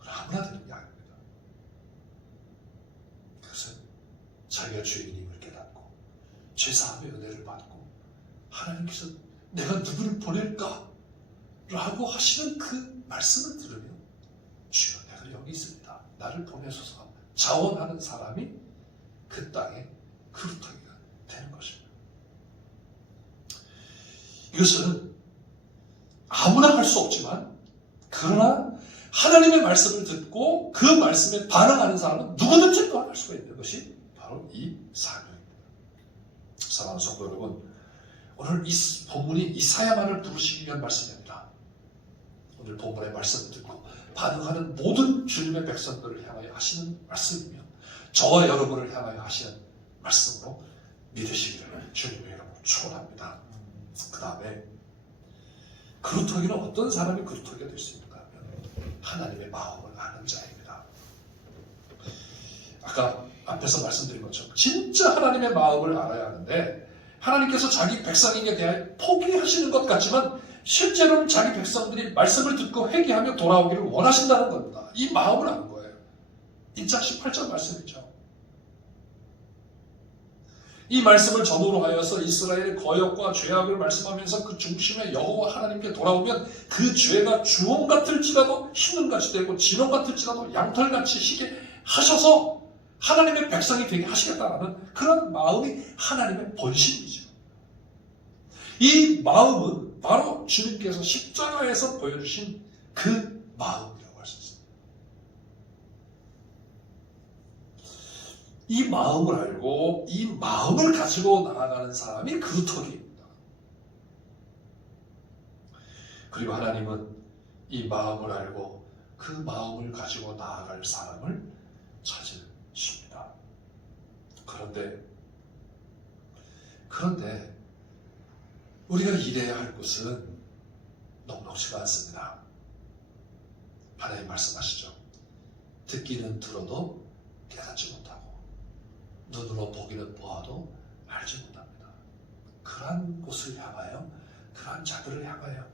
아무나 되는 게 아닙니다. 그것은 자기가 죄인임을 깨닫고 죄사함의 은혜를 받고 하나님께서 내가 누구를 보낼까? 라고 하시는 그 말씀을 들으면 주여 내가 여기 있습니다. 나를 보내소서 자원하는 사람이 그 땅에 그루터기가 되는 것입니다. 이것은 아무나 할 수 없지만 그러나 하나님의 말씀을 듣고 그 말씀에 반응하는 사람은 누구든지 또 할 수가 있는 것이 바로 이 사명입니다. 사랑하는 성도 여러분, 오늘 이 본문이 이사야만을 부르시기 위한 말씀입니다. 오늘 본문의 말씀을 듣고 반응하는 모든 주님의 백성들을 향하여 하시는 말씀이며 저와 여러분을 향하여 하시는 말씀으로 믿으시기를 주님의 이름으로 축원합니다. 그 다음에 그루터기는 어떤 사람이 그루터기가 될 수 있는가 하면 하나님의 마음을 아는 자입니다. 아까 앞에서 말씀드린 것처럼 진짜 하나님의 마음을 알아야 하는데 하나님께서 자기 백성에게 대하여 포기하시는 것 같지만 실제로는 자기 백성들이 말씀을 듣고 회개하며 돌아오기를 원하신다는 겁니다. 이 마음을 아는 거예요. 1장 18절 말씀이죠. 이 말씀을 전후로 하여서 이스라엘의 거역과 죄악을 말씀하면서 그 중심에 여호와 하나님께 돌아오면 그 죄가 주홍 같을지라도 흰눈같이 되고 진홍 같을지라도 양털같이 희게 하셔서 하나님의 백성이 되게 하시겠다라는 그런 마음이 하나님의 본심이죠. 이 마음은 바로 주님께서 십자가에서 보여주신 그 마음이라고 할 수 있습니다. 이 마음을 알고 이 마음을 가지고 나아가는 사람이 그루터기입니다. 그리고 하나님은 이 마음을 알고 그 마음을 가지고 나아갈 사람을 찾으십니다. 그런데 우리가 일해야 할 것은 넉넉지가 않습니다. 하나님 말씀하시죠. 듣기는 들어도 깨닫지 못하고 눈으로 보기는 보아도 알지 못합니다. 그러한 곳을 향하여 그러한 자들을 향하여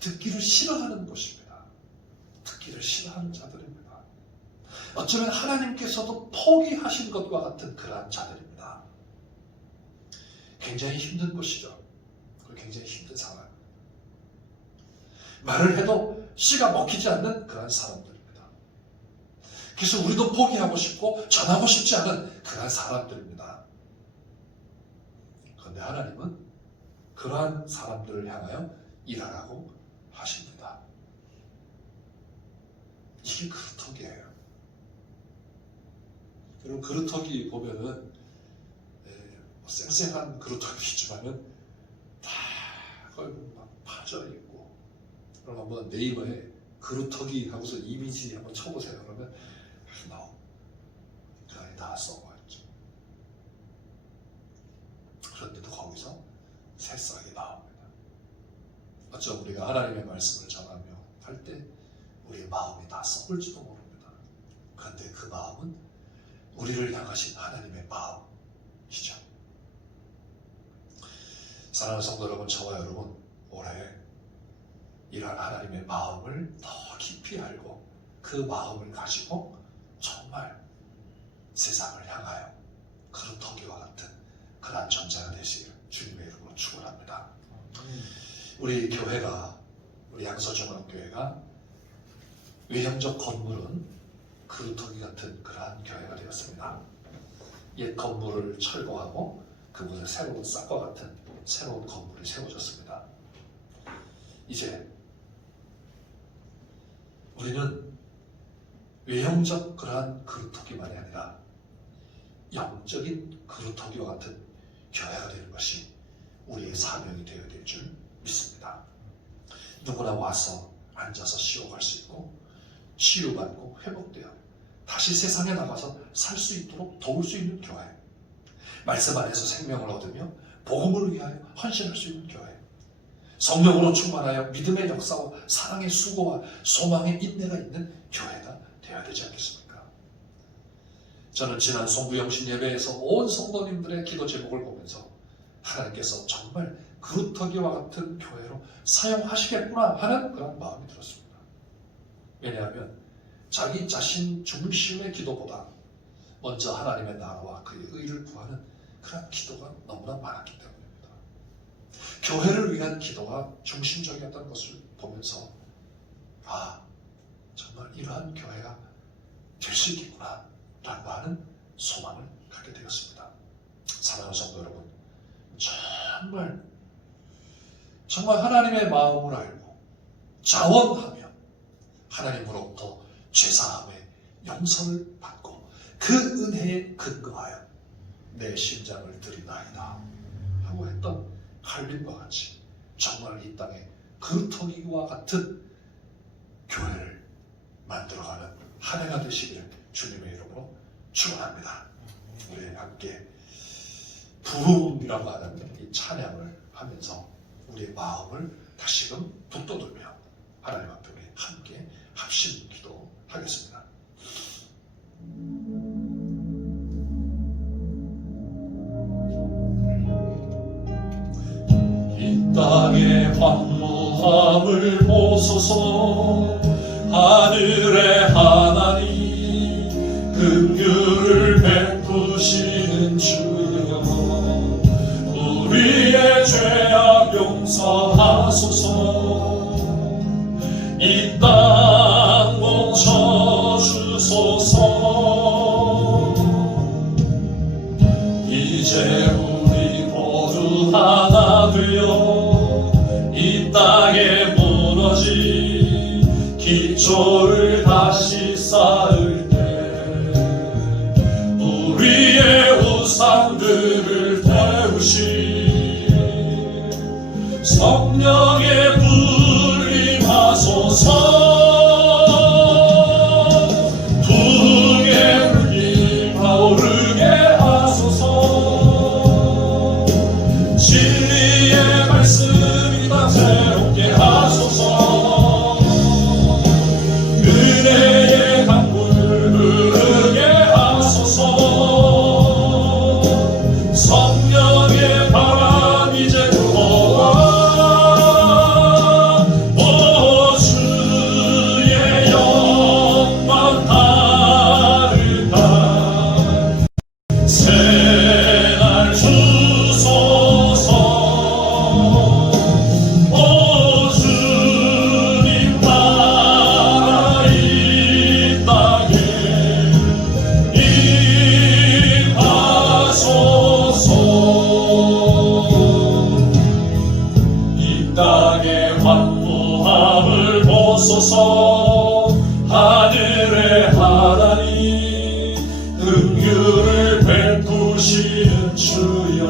듣기를 싫어하는 곳입니다. 듣기를 싫어하는 자들입니다. 어쩌면 하나님께서도 포기하신 것과 같은 그러한 자들입니다. 굉장히 힘든 것이죠. 그리고 굉장히 힘든 상황. 말을 해도 씨가 먹히지 않는 그러한 사람들입니다. 그래서 우리도 포기하고 싶고 전하고 싶지 않은 그러한 사람들입니다. 그런데 하나님은 그러한 사람들을 향하여 일하라고 하십니다. 이게 그루터기예요. 여러분 그루터기 보면은 쌩쌩한 그루터기지만은 다 거의 막 파져 있고. 그럼 한번 네이버에 그루터기 하고서 이미지 한번 쳐보세요. 그러면 나오. 그 안에 다 써있죠. 그런데도 거기서 새싹이 나옵니다. 어쩜 우리가 하나님의 말씀을 전하며 할 때 우리의 마음이 다 썩을지도 모릅니다. 그런데 그 마음은 우리를 향하신 하나님의 마음이죠. 사랑하는 성도 여러분, 저와 여러분 올해 이러한 하나님의 마음을 더 깊이 알고 그 마음을 가지고 정말 세상을 향하여 그루터기와 같은 그러한 전자가 되시기를 주님의 이름으로 축원합니다. 우리 교회가, 우리 양서중앙교회가 외형적 건물은 그루터기 같은 그러한 교회가 되었습니다. 옛 건물을 철거하고 그곳에 새로운 싹과 같은 새로운 건물이 세워졌습니다. 이제 우리는 외형적 그러한 그루터기만이 아니라 영적인 그루터기와 같은 교회가 되는 것이 우리의 사명이 되어야 될 줄 믿습니다. 누구나 와서 앉아서 쉬어갈 수 있고 치유받고 회복되어 다시 세상에 나가서 살 수 있도록 도울 수 있는 교회, 말씀 안에서 생명을 얻으며 복음을 위하여 헌신할 수 있는 교회, 성령으로 충만하여 믿음의 역사와 사랑의 수고와 소망의 인내가 있는 교회가 되어야 되지 않겠습니까? 저는 지난 송구영신 예배에서 온 성도님들의 기도 제목을 보면서 하나님께서 정말 그루터기와 같은 교회로 사용하시겠구나 하는 그런 마음이 들었습니다. 왜냐하면 자기 자신 중심의 기도보다 먼저 하나님의 나라와 그의 의를 구하는 그런 기도가 너무나 많았기 때문입니다. 교회를 위한 기도가 중심적이었던 것을 보면서 정말 이러한 교회가 될 수 있겠구나 라고 하는 소망을 갖게 되었습니다. 사랑하는 성도 여러분, 정말 하나님의 마음을 알고 자원하며 하나님으로부터 죄사함의 용서를 받고 그 은혜에 근거하여 내 심장을 드리나이다 하고 했던 칼빈과 같이 정말 이 땅에 그루터기와 같은 교회를 만들어가는 한 해가 되시기를 주님의 이름으로 축원합니다. 우리 함께 부흥이라고 하는 이 찬양을 하면서 우리의 마음을 다시금 북돋으며 하나님 앞에 우리 함께 합심 기도하겠습니다. 이 땅의 황무함을 보소서. 하늘의 하나님 긍휼을 베푸시는 주여, 우리의 죄악 용서하소서. 이 땅 고쳐주소서. 이제 우리 모두 하나 되어 이 땅에 무너진 기초를 다시 쌓을 때 우리의 우상들을 태우시 성령의 불 임하소서. 부흥의 불길 타오르게 하소서. 진리의 말씀이 다 새롭게 하소서. 은혜의 강물 흐르게 하소서. 성령의 바람 이제 불어와. 오 주의 영광 따르다. 새날 주소서. 오 주님 나라 이 땅에 임하소서. 이 땅의 황무함을 보소서. 하늘의 하나님 긍휼을 베푸시는 주여,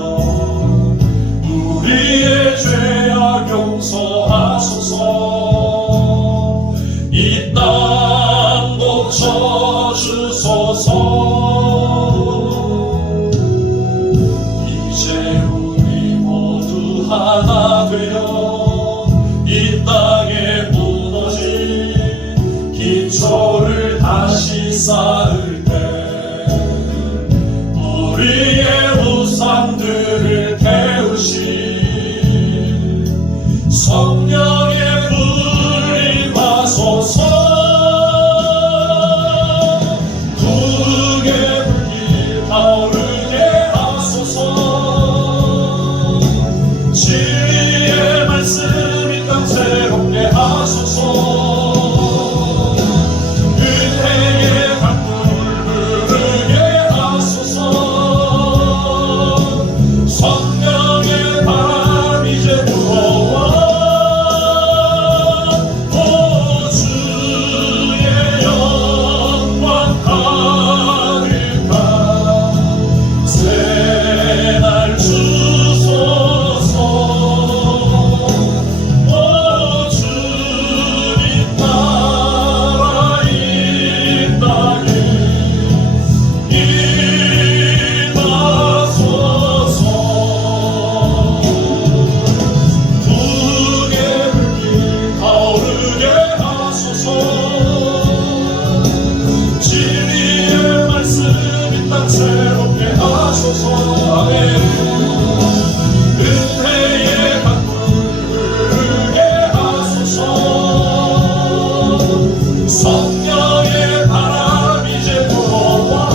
우리의 죄악 용서하소서. 이 땅 고쳐주소서. 이제 우리 모두 하나 되어 이 땅에 무너진 기초를 다시 쌓을 때 우리의 우상들을 태우시 성령의 불 임하소서. 부흥의 불길 타오르게 하소서. 진리의 말씀 이 땅 새롭게 하소서. 은혜의 강물 성령의 바람 이제 불어와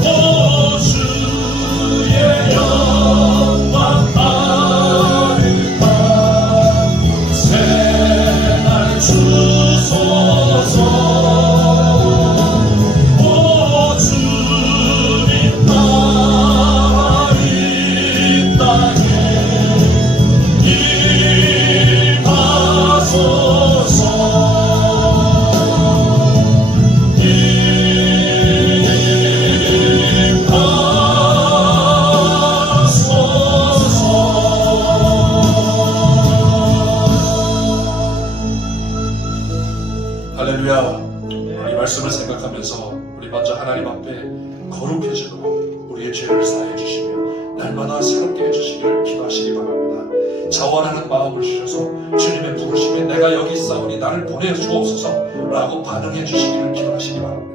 오 주의 영광 따르다 새날 주소서 오 주님 따라 이 땅에 임하소서 할렐루야. 이 말씀을 생각하면서 우리 먼저 하나님 앞에 거룩해지도록 우리의 죄를 사해 주시며 날마다 새롭게 해주시기를 기도하시기 바랍니다. 자원하는 마음을 주셔서 주님의 부르심에 내가 여기 있사오니 나를 보내주옵소서 라고 반응해 주시기를 기도하시기 바랍니다.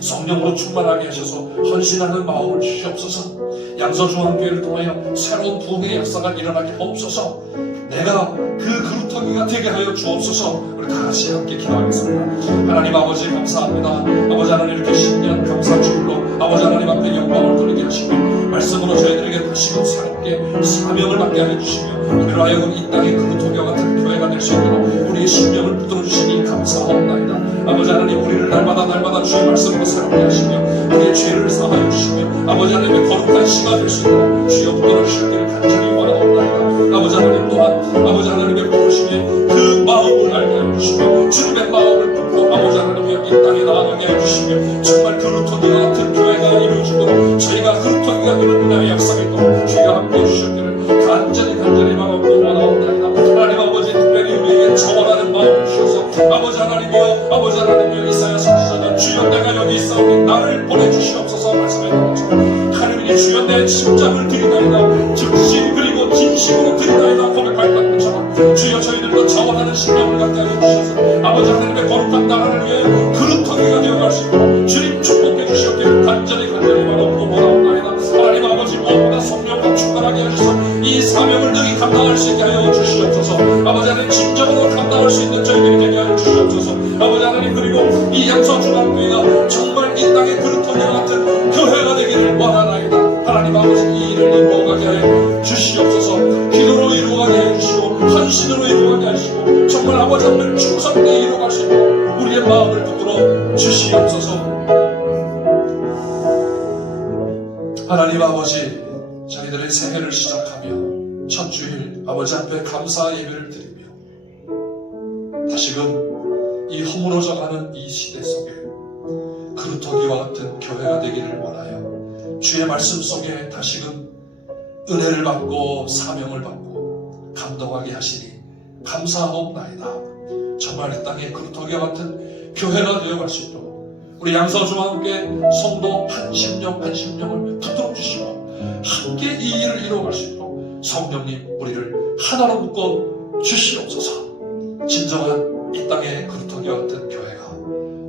성령으로 충만하게 하셔서 헌신하는 마음을 주시옵소서. 양서중앙교회를 통하여 새로운 부흥의 역사가 일어나게 하옵소서. 내가 그 그루터기가 되게 하여 주옵소서. 우리 다 같이 함께 기도하겠습니다. 하나님 아버지 감사합니다. 아버지 하나님 이렇게 신년 감사주일로 아버지 하나님 앞에 영광을 돌리게 하시고 말씀으로 저희들에게 다시금 새롭게 사명을 받게 하여 주시며 우리로 하여금 이 땅의 그루터기와 같은 교회가 될 수 있도록 우리의 심령을 붙들어 주시니 감사하옵나이다. 아버지 하나님 우리를 날마다 주의 말씀으로 새롭게 하시며 우리의 죄를 사하여 주시며 아버지 하나님의 거룩한 시가 될 수 있도록 주여 붙들어 주시기를 간절히 원하옵나이다. 아버지 하나님 또한 아버지 하나님의 부르심에 그 마음을 알게 하여 주시며 주님의 마음을 품고 아버지 하나님의 이 땅에 나아가게 하여 주시며 정말 그루터기와 같은 교회가 이루어지도록 저희가 그루터기가 되는 은혜의 역사가 있도록 주여 함께 해주셨기를 간절히 마음으로 원하옵나이다. 하나님 아버지 특별히 우리에게 자원하는 마음을 주셔서 아버지 하나님이여 이사야 선지자는 주여 내가 여기 있사오니 나를 보내주시옵소서 말씀했던 것처럼 하나님이 주여 내 심장을 드리나이다 즉시 그리고 진심으로 드리나이다 고백하였던 것처럼 주여 저희들도 자원하는 심령을 갖게 하여 주셔서 아버지 하나님의 거룩한 나라를 위해 그루터기가 되어갈 수 있도록 주님 축복해 주시옵기를 간절히 마음으로 원하옵나이다. 하나님 아버지 무엇보다 성령과 충만하게 하셔서 이 사명을 능히 감당할 수 있게 하여 주시옵소서. 아버지 하나님 진정으로 감당할 수 있는 저희들이 되게 하여 주시옵소서. 아버지 하나님 그리고 이 양서중앙교회가 정말 이 땅의 그루터기와 같은 교회가 되기를 원하나이다. 하나님 아버지 이 일을 이루어가게 하여 주시옵소서. 기도로 이루어가게 하여 주시고 헌신으로 이루어가게 하시고 정말 아버지 앞에 충성되게 이루어갈 수 있도록 우리의 마음을 붙들어 주시옵소서. 하나님 아버지 저희들의 새해를 시작하며 첫 주일 아버지 앞에 감사 예배를 드리며 다시금 이 허물어져가는 이 시대 속에 그루터기와 같은 교회가 되기를 원하여 주의 말씀 속에 다시금 은혜를 받고 사명을 받고 감동하게 하시니 감사하옵나이다. 정말 이 땅에 그루터기와 같은 교회가 되어갈 수 있도록 우리 양서주와 함께 성도 한 심령을 붙들어 주시고 함께 이 일을 이루어갈 수 있도록 성령님 우리를 하나로 묶어 주시옵소서. 진정한 이 땅의 그루터기와 같은 교회가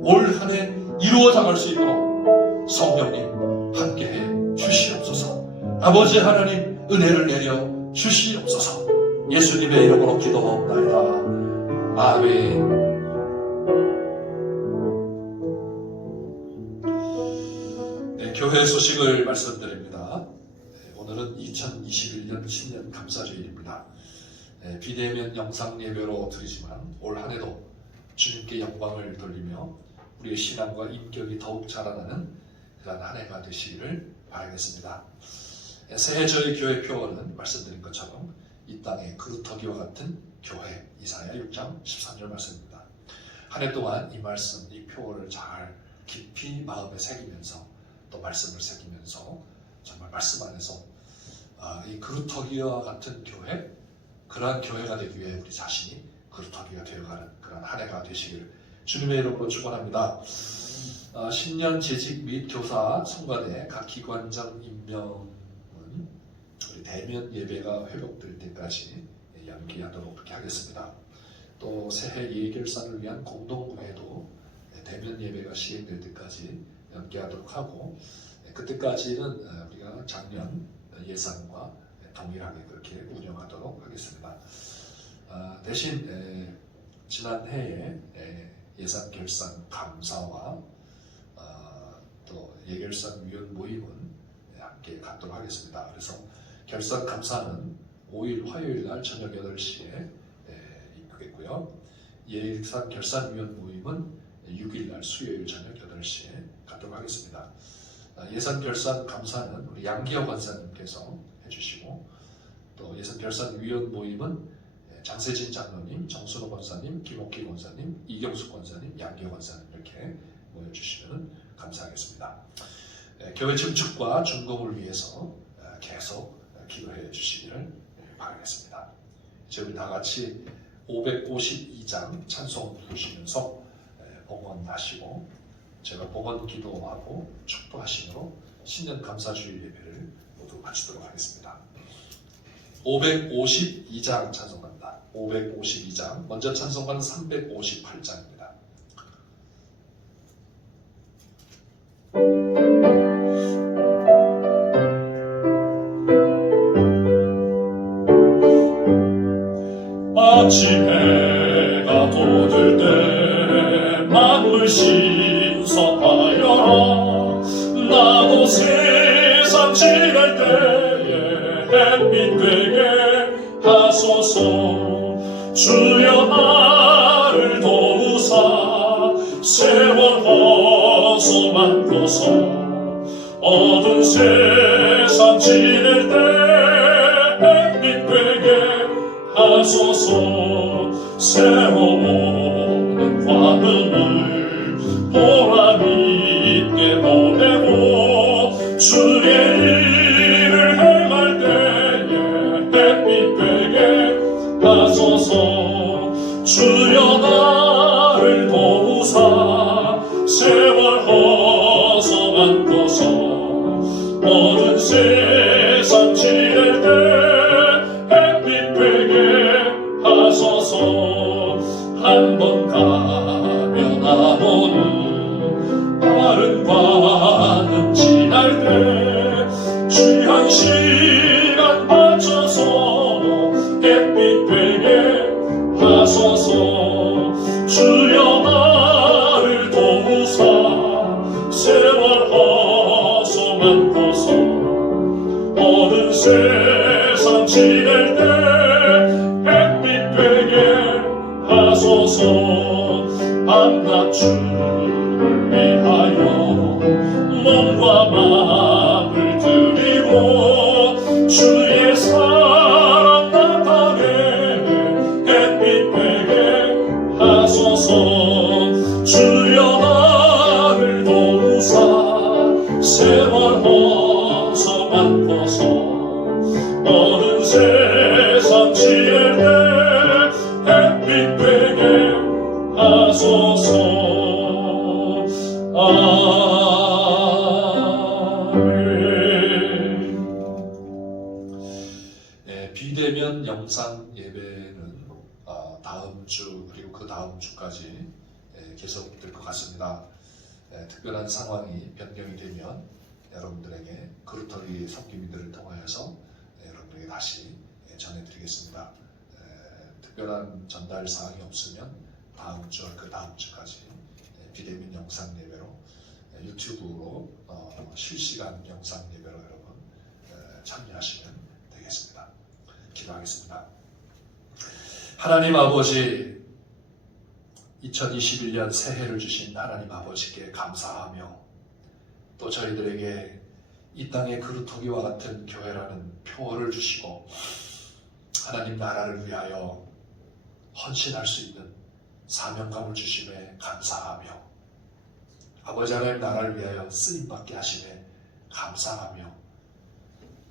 올 한 해 이루어져갈 수 있도록 성령님 함께해 주시옵소서. 아버지 하나님 은혜를 내려 주시옵소서. 예수님의 이름으로 기도하옵나이다. 아멘. 교회 소식을 말씀드립니다. 오늘은 2021년 신년 감사주일입니다. 비대면 영상 예배로 드리지만 올 한해도 주님께 영광을 돌리며 우리의 신앙과 인격이 더욱 자라나는 그런 한 해가 되시기를 바라겠습니다. 새해 저희 교회 표어는 말씀드린 것처럼 이 땅의 그루터기와 같은 교회, 이사야 6장 13절 말씀입니다. 한 해 동안 이 말씀, 이 표어를 잘 깊이 마음에 새기면서 또 말씀을 새기면서 정말 말씀 안에서 이 그루터기와 같은 교회, 그러한 교회가 되기 위해 우리 자신이 그루터기가 되어가는 그런 한 해가 되시기를 주님의 이름으로 축원합니다. 신년 재직 및 교사 성가대 각 기관장 임명은 우리 대면 예배가 회복될 때까지 연기하도록 그렇게 하겠습니다. 또 새해 예결산을 위한 공동회도 대면 예배가 시행될 때까지 연기하도록 하고 그때까지는 우리가 작년 예산과 동일하게 그렇게 운영하도록 하겠습니다. 대신 지난해에 예산 결산 감사와 또 예결산 위원 모임은 함께 갖도록 하겠습니다. 그래서 결산 감사는 5일 화요일 날 저녁 8시에 있겠고요. 예산 결산 위원 모임은 6일 날 수요일 저녁 8시에 갖도록 하겠습니다. 예산 결산 감사는 우리 양기혁 권사님께서 해주시고, 또 예산 결산 위원 모임은 장세진 장로님, 정순호 권사님, 김옥기 권사님, 이경숙 권사님, 양기혁 권사님 이렇게 모여주시면 감사하겠습니다. 교회 증축과 중공을 위해서 계속 기도해 주시기를 바라겠습니다. 이제 우리 다 같이 552장 찬송 부르시면서 봉헌하시고 제가 봉헌 기도하고 축도하심으로 신년 감사주일 예배를 모두 마치도록 하겠습니다. 552장 찬송가입니다. 552장 먼저 찬송가는 358장입니다. 아침 해가 돋을 때 만물 신성하여라. 나도 세상 지날 때에 햇빛 되게 하소서. 주여 나를 도우사 세월 허송하소서. 어두운 세상 지낼 때 햇빛 되게 하소서. 세워오는 화음을 보람있게 보내고 주의 일을 행할 때에 햇빛 되게 하소서. 주여 나를 도우사 세월 허송하소서. 어두운 세상 지낼 때 하소서. 한번 가면 나오는 다른 관음 지날 때 취한 시간 맞춰서 햇빛 되게 하소서. 주여 나를 도우사 세월 허송하소서. 어두운 세상 지낼 때 하소서. 밤낮 주를 위하여 몸과 마음을 드리고 주의 사랑 나타내 햇빛 되게 하소서. 주여 나를 도우사 세월 허송하소서. 어두운 세상 지낼 때 햇빛 되게 하소서. 아멘. 비대면 영상 예배는 다음 주 그리고 그 다음 주까지 계속될 것 같습니다. 특별한 상황이 변경이 되면 여러분들에게 그루터기 섬김이들을 통하여서 여러분들에게 다시 전해드리겠습니다. 특별한 전달 사항이 없으면 다음 주와 그 다음 주까지 비대면 영상 예배로 유튜브로 실시간 영상 예배로 여러분 참여하시면 되겠습니다. 기도하겠습니다. 하나님 아버지, 2021년 새해를 주신 하나님 아버지께 감사하며 또 저희들에게 이 땅의 그루터기와 같은 교회라는 표어를 주시고 하나님 나라를 위하여 헌신할 수 있는 사명감을 주심에 감사하며 아버지 하나님 나라를 위하여 쓰임받게 하심에 감사하며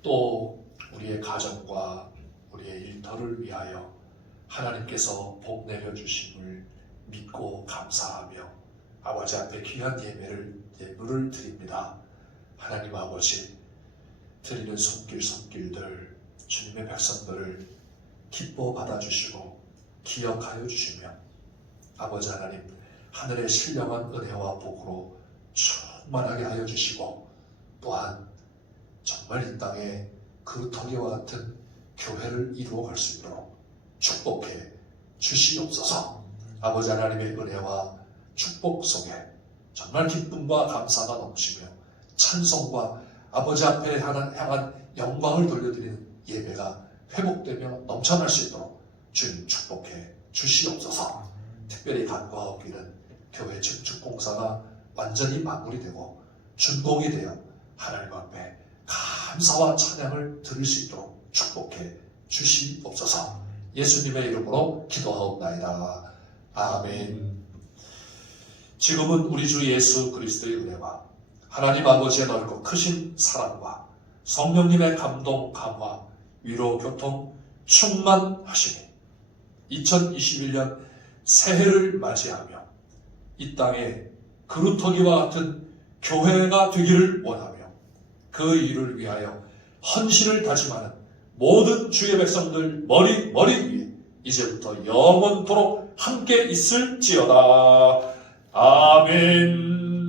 또 우리의 가정과 우리의 일터를 위하여 하나님께서 복 내려주심을 믿고 감사하며 아버지 앞에 귀한 예물을 드립니다. 하나님 아버지, 드리는 손길들 주님의 백성들을 기뻐 받아주시고 기억하여 주시며 아버지 하나님 하늘의 신령한 은혜와 복으로 충만하게 하여 주시고 또한 정말 이 땅에 그루터기와 같은 교회를 이루어갈 수 있도록 축복해 주시옵소서. 아버지 하나님의 은혜와 축복 속에 정말 기쁨과 감사가 넘치며 찬송과 아버지 앞에 향한 영광을 돌려드리는 예배가 회복되며 넘쳐날 수 있도록 주님 축복해 주시옵소서. 특별히 간과하기는 교회 증축공사가 완전히 마무리되고 준공이 되어 하나님 앞에 감사와 찬양을 드릴 수 있도록 축복해 주시옵소서. 예수님의 이름으로 기도하옵나이다. 아멘. 지금은 우리 주 예수 그리스도의 은혜와 하나님 아버지의 넓고 크신 사랑과 성령님의 감동, 감화, 위로, 교통, 충만하시니 2021년 새해를 맞이하며 이 땅에 그루터기와 같은 교회가 되기를 원하며 그 일을 위하여 헌신을 다짐하는 모든 주의 백성들 머리 위에 이제부터 영원토록 함께 있을지어다. 아멘.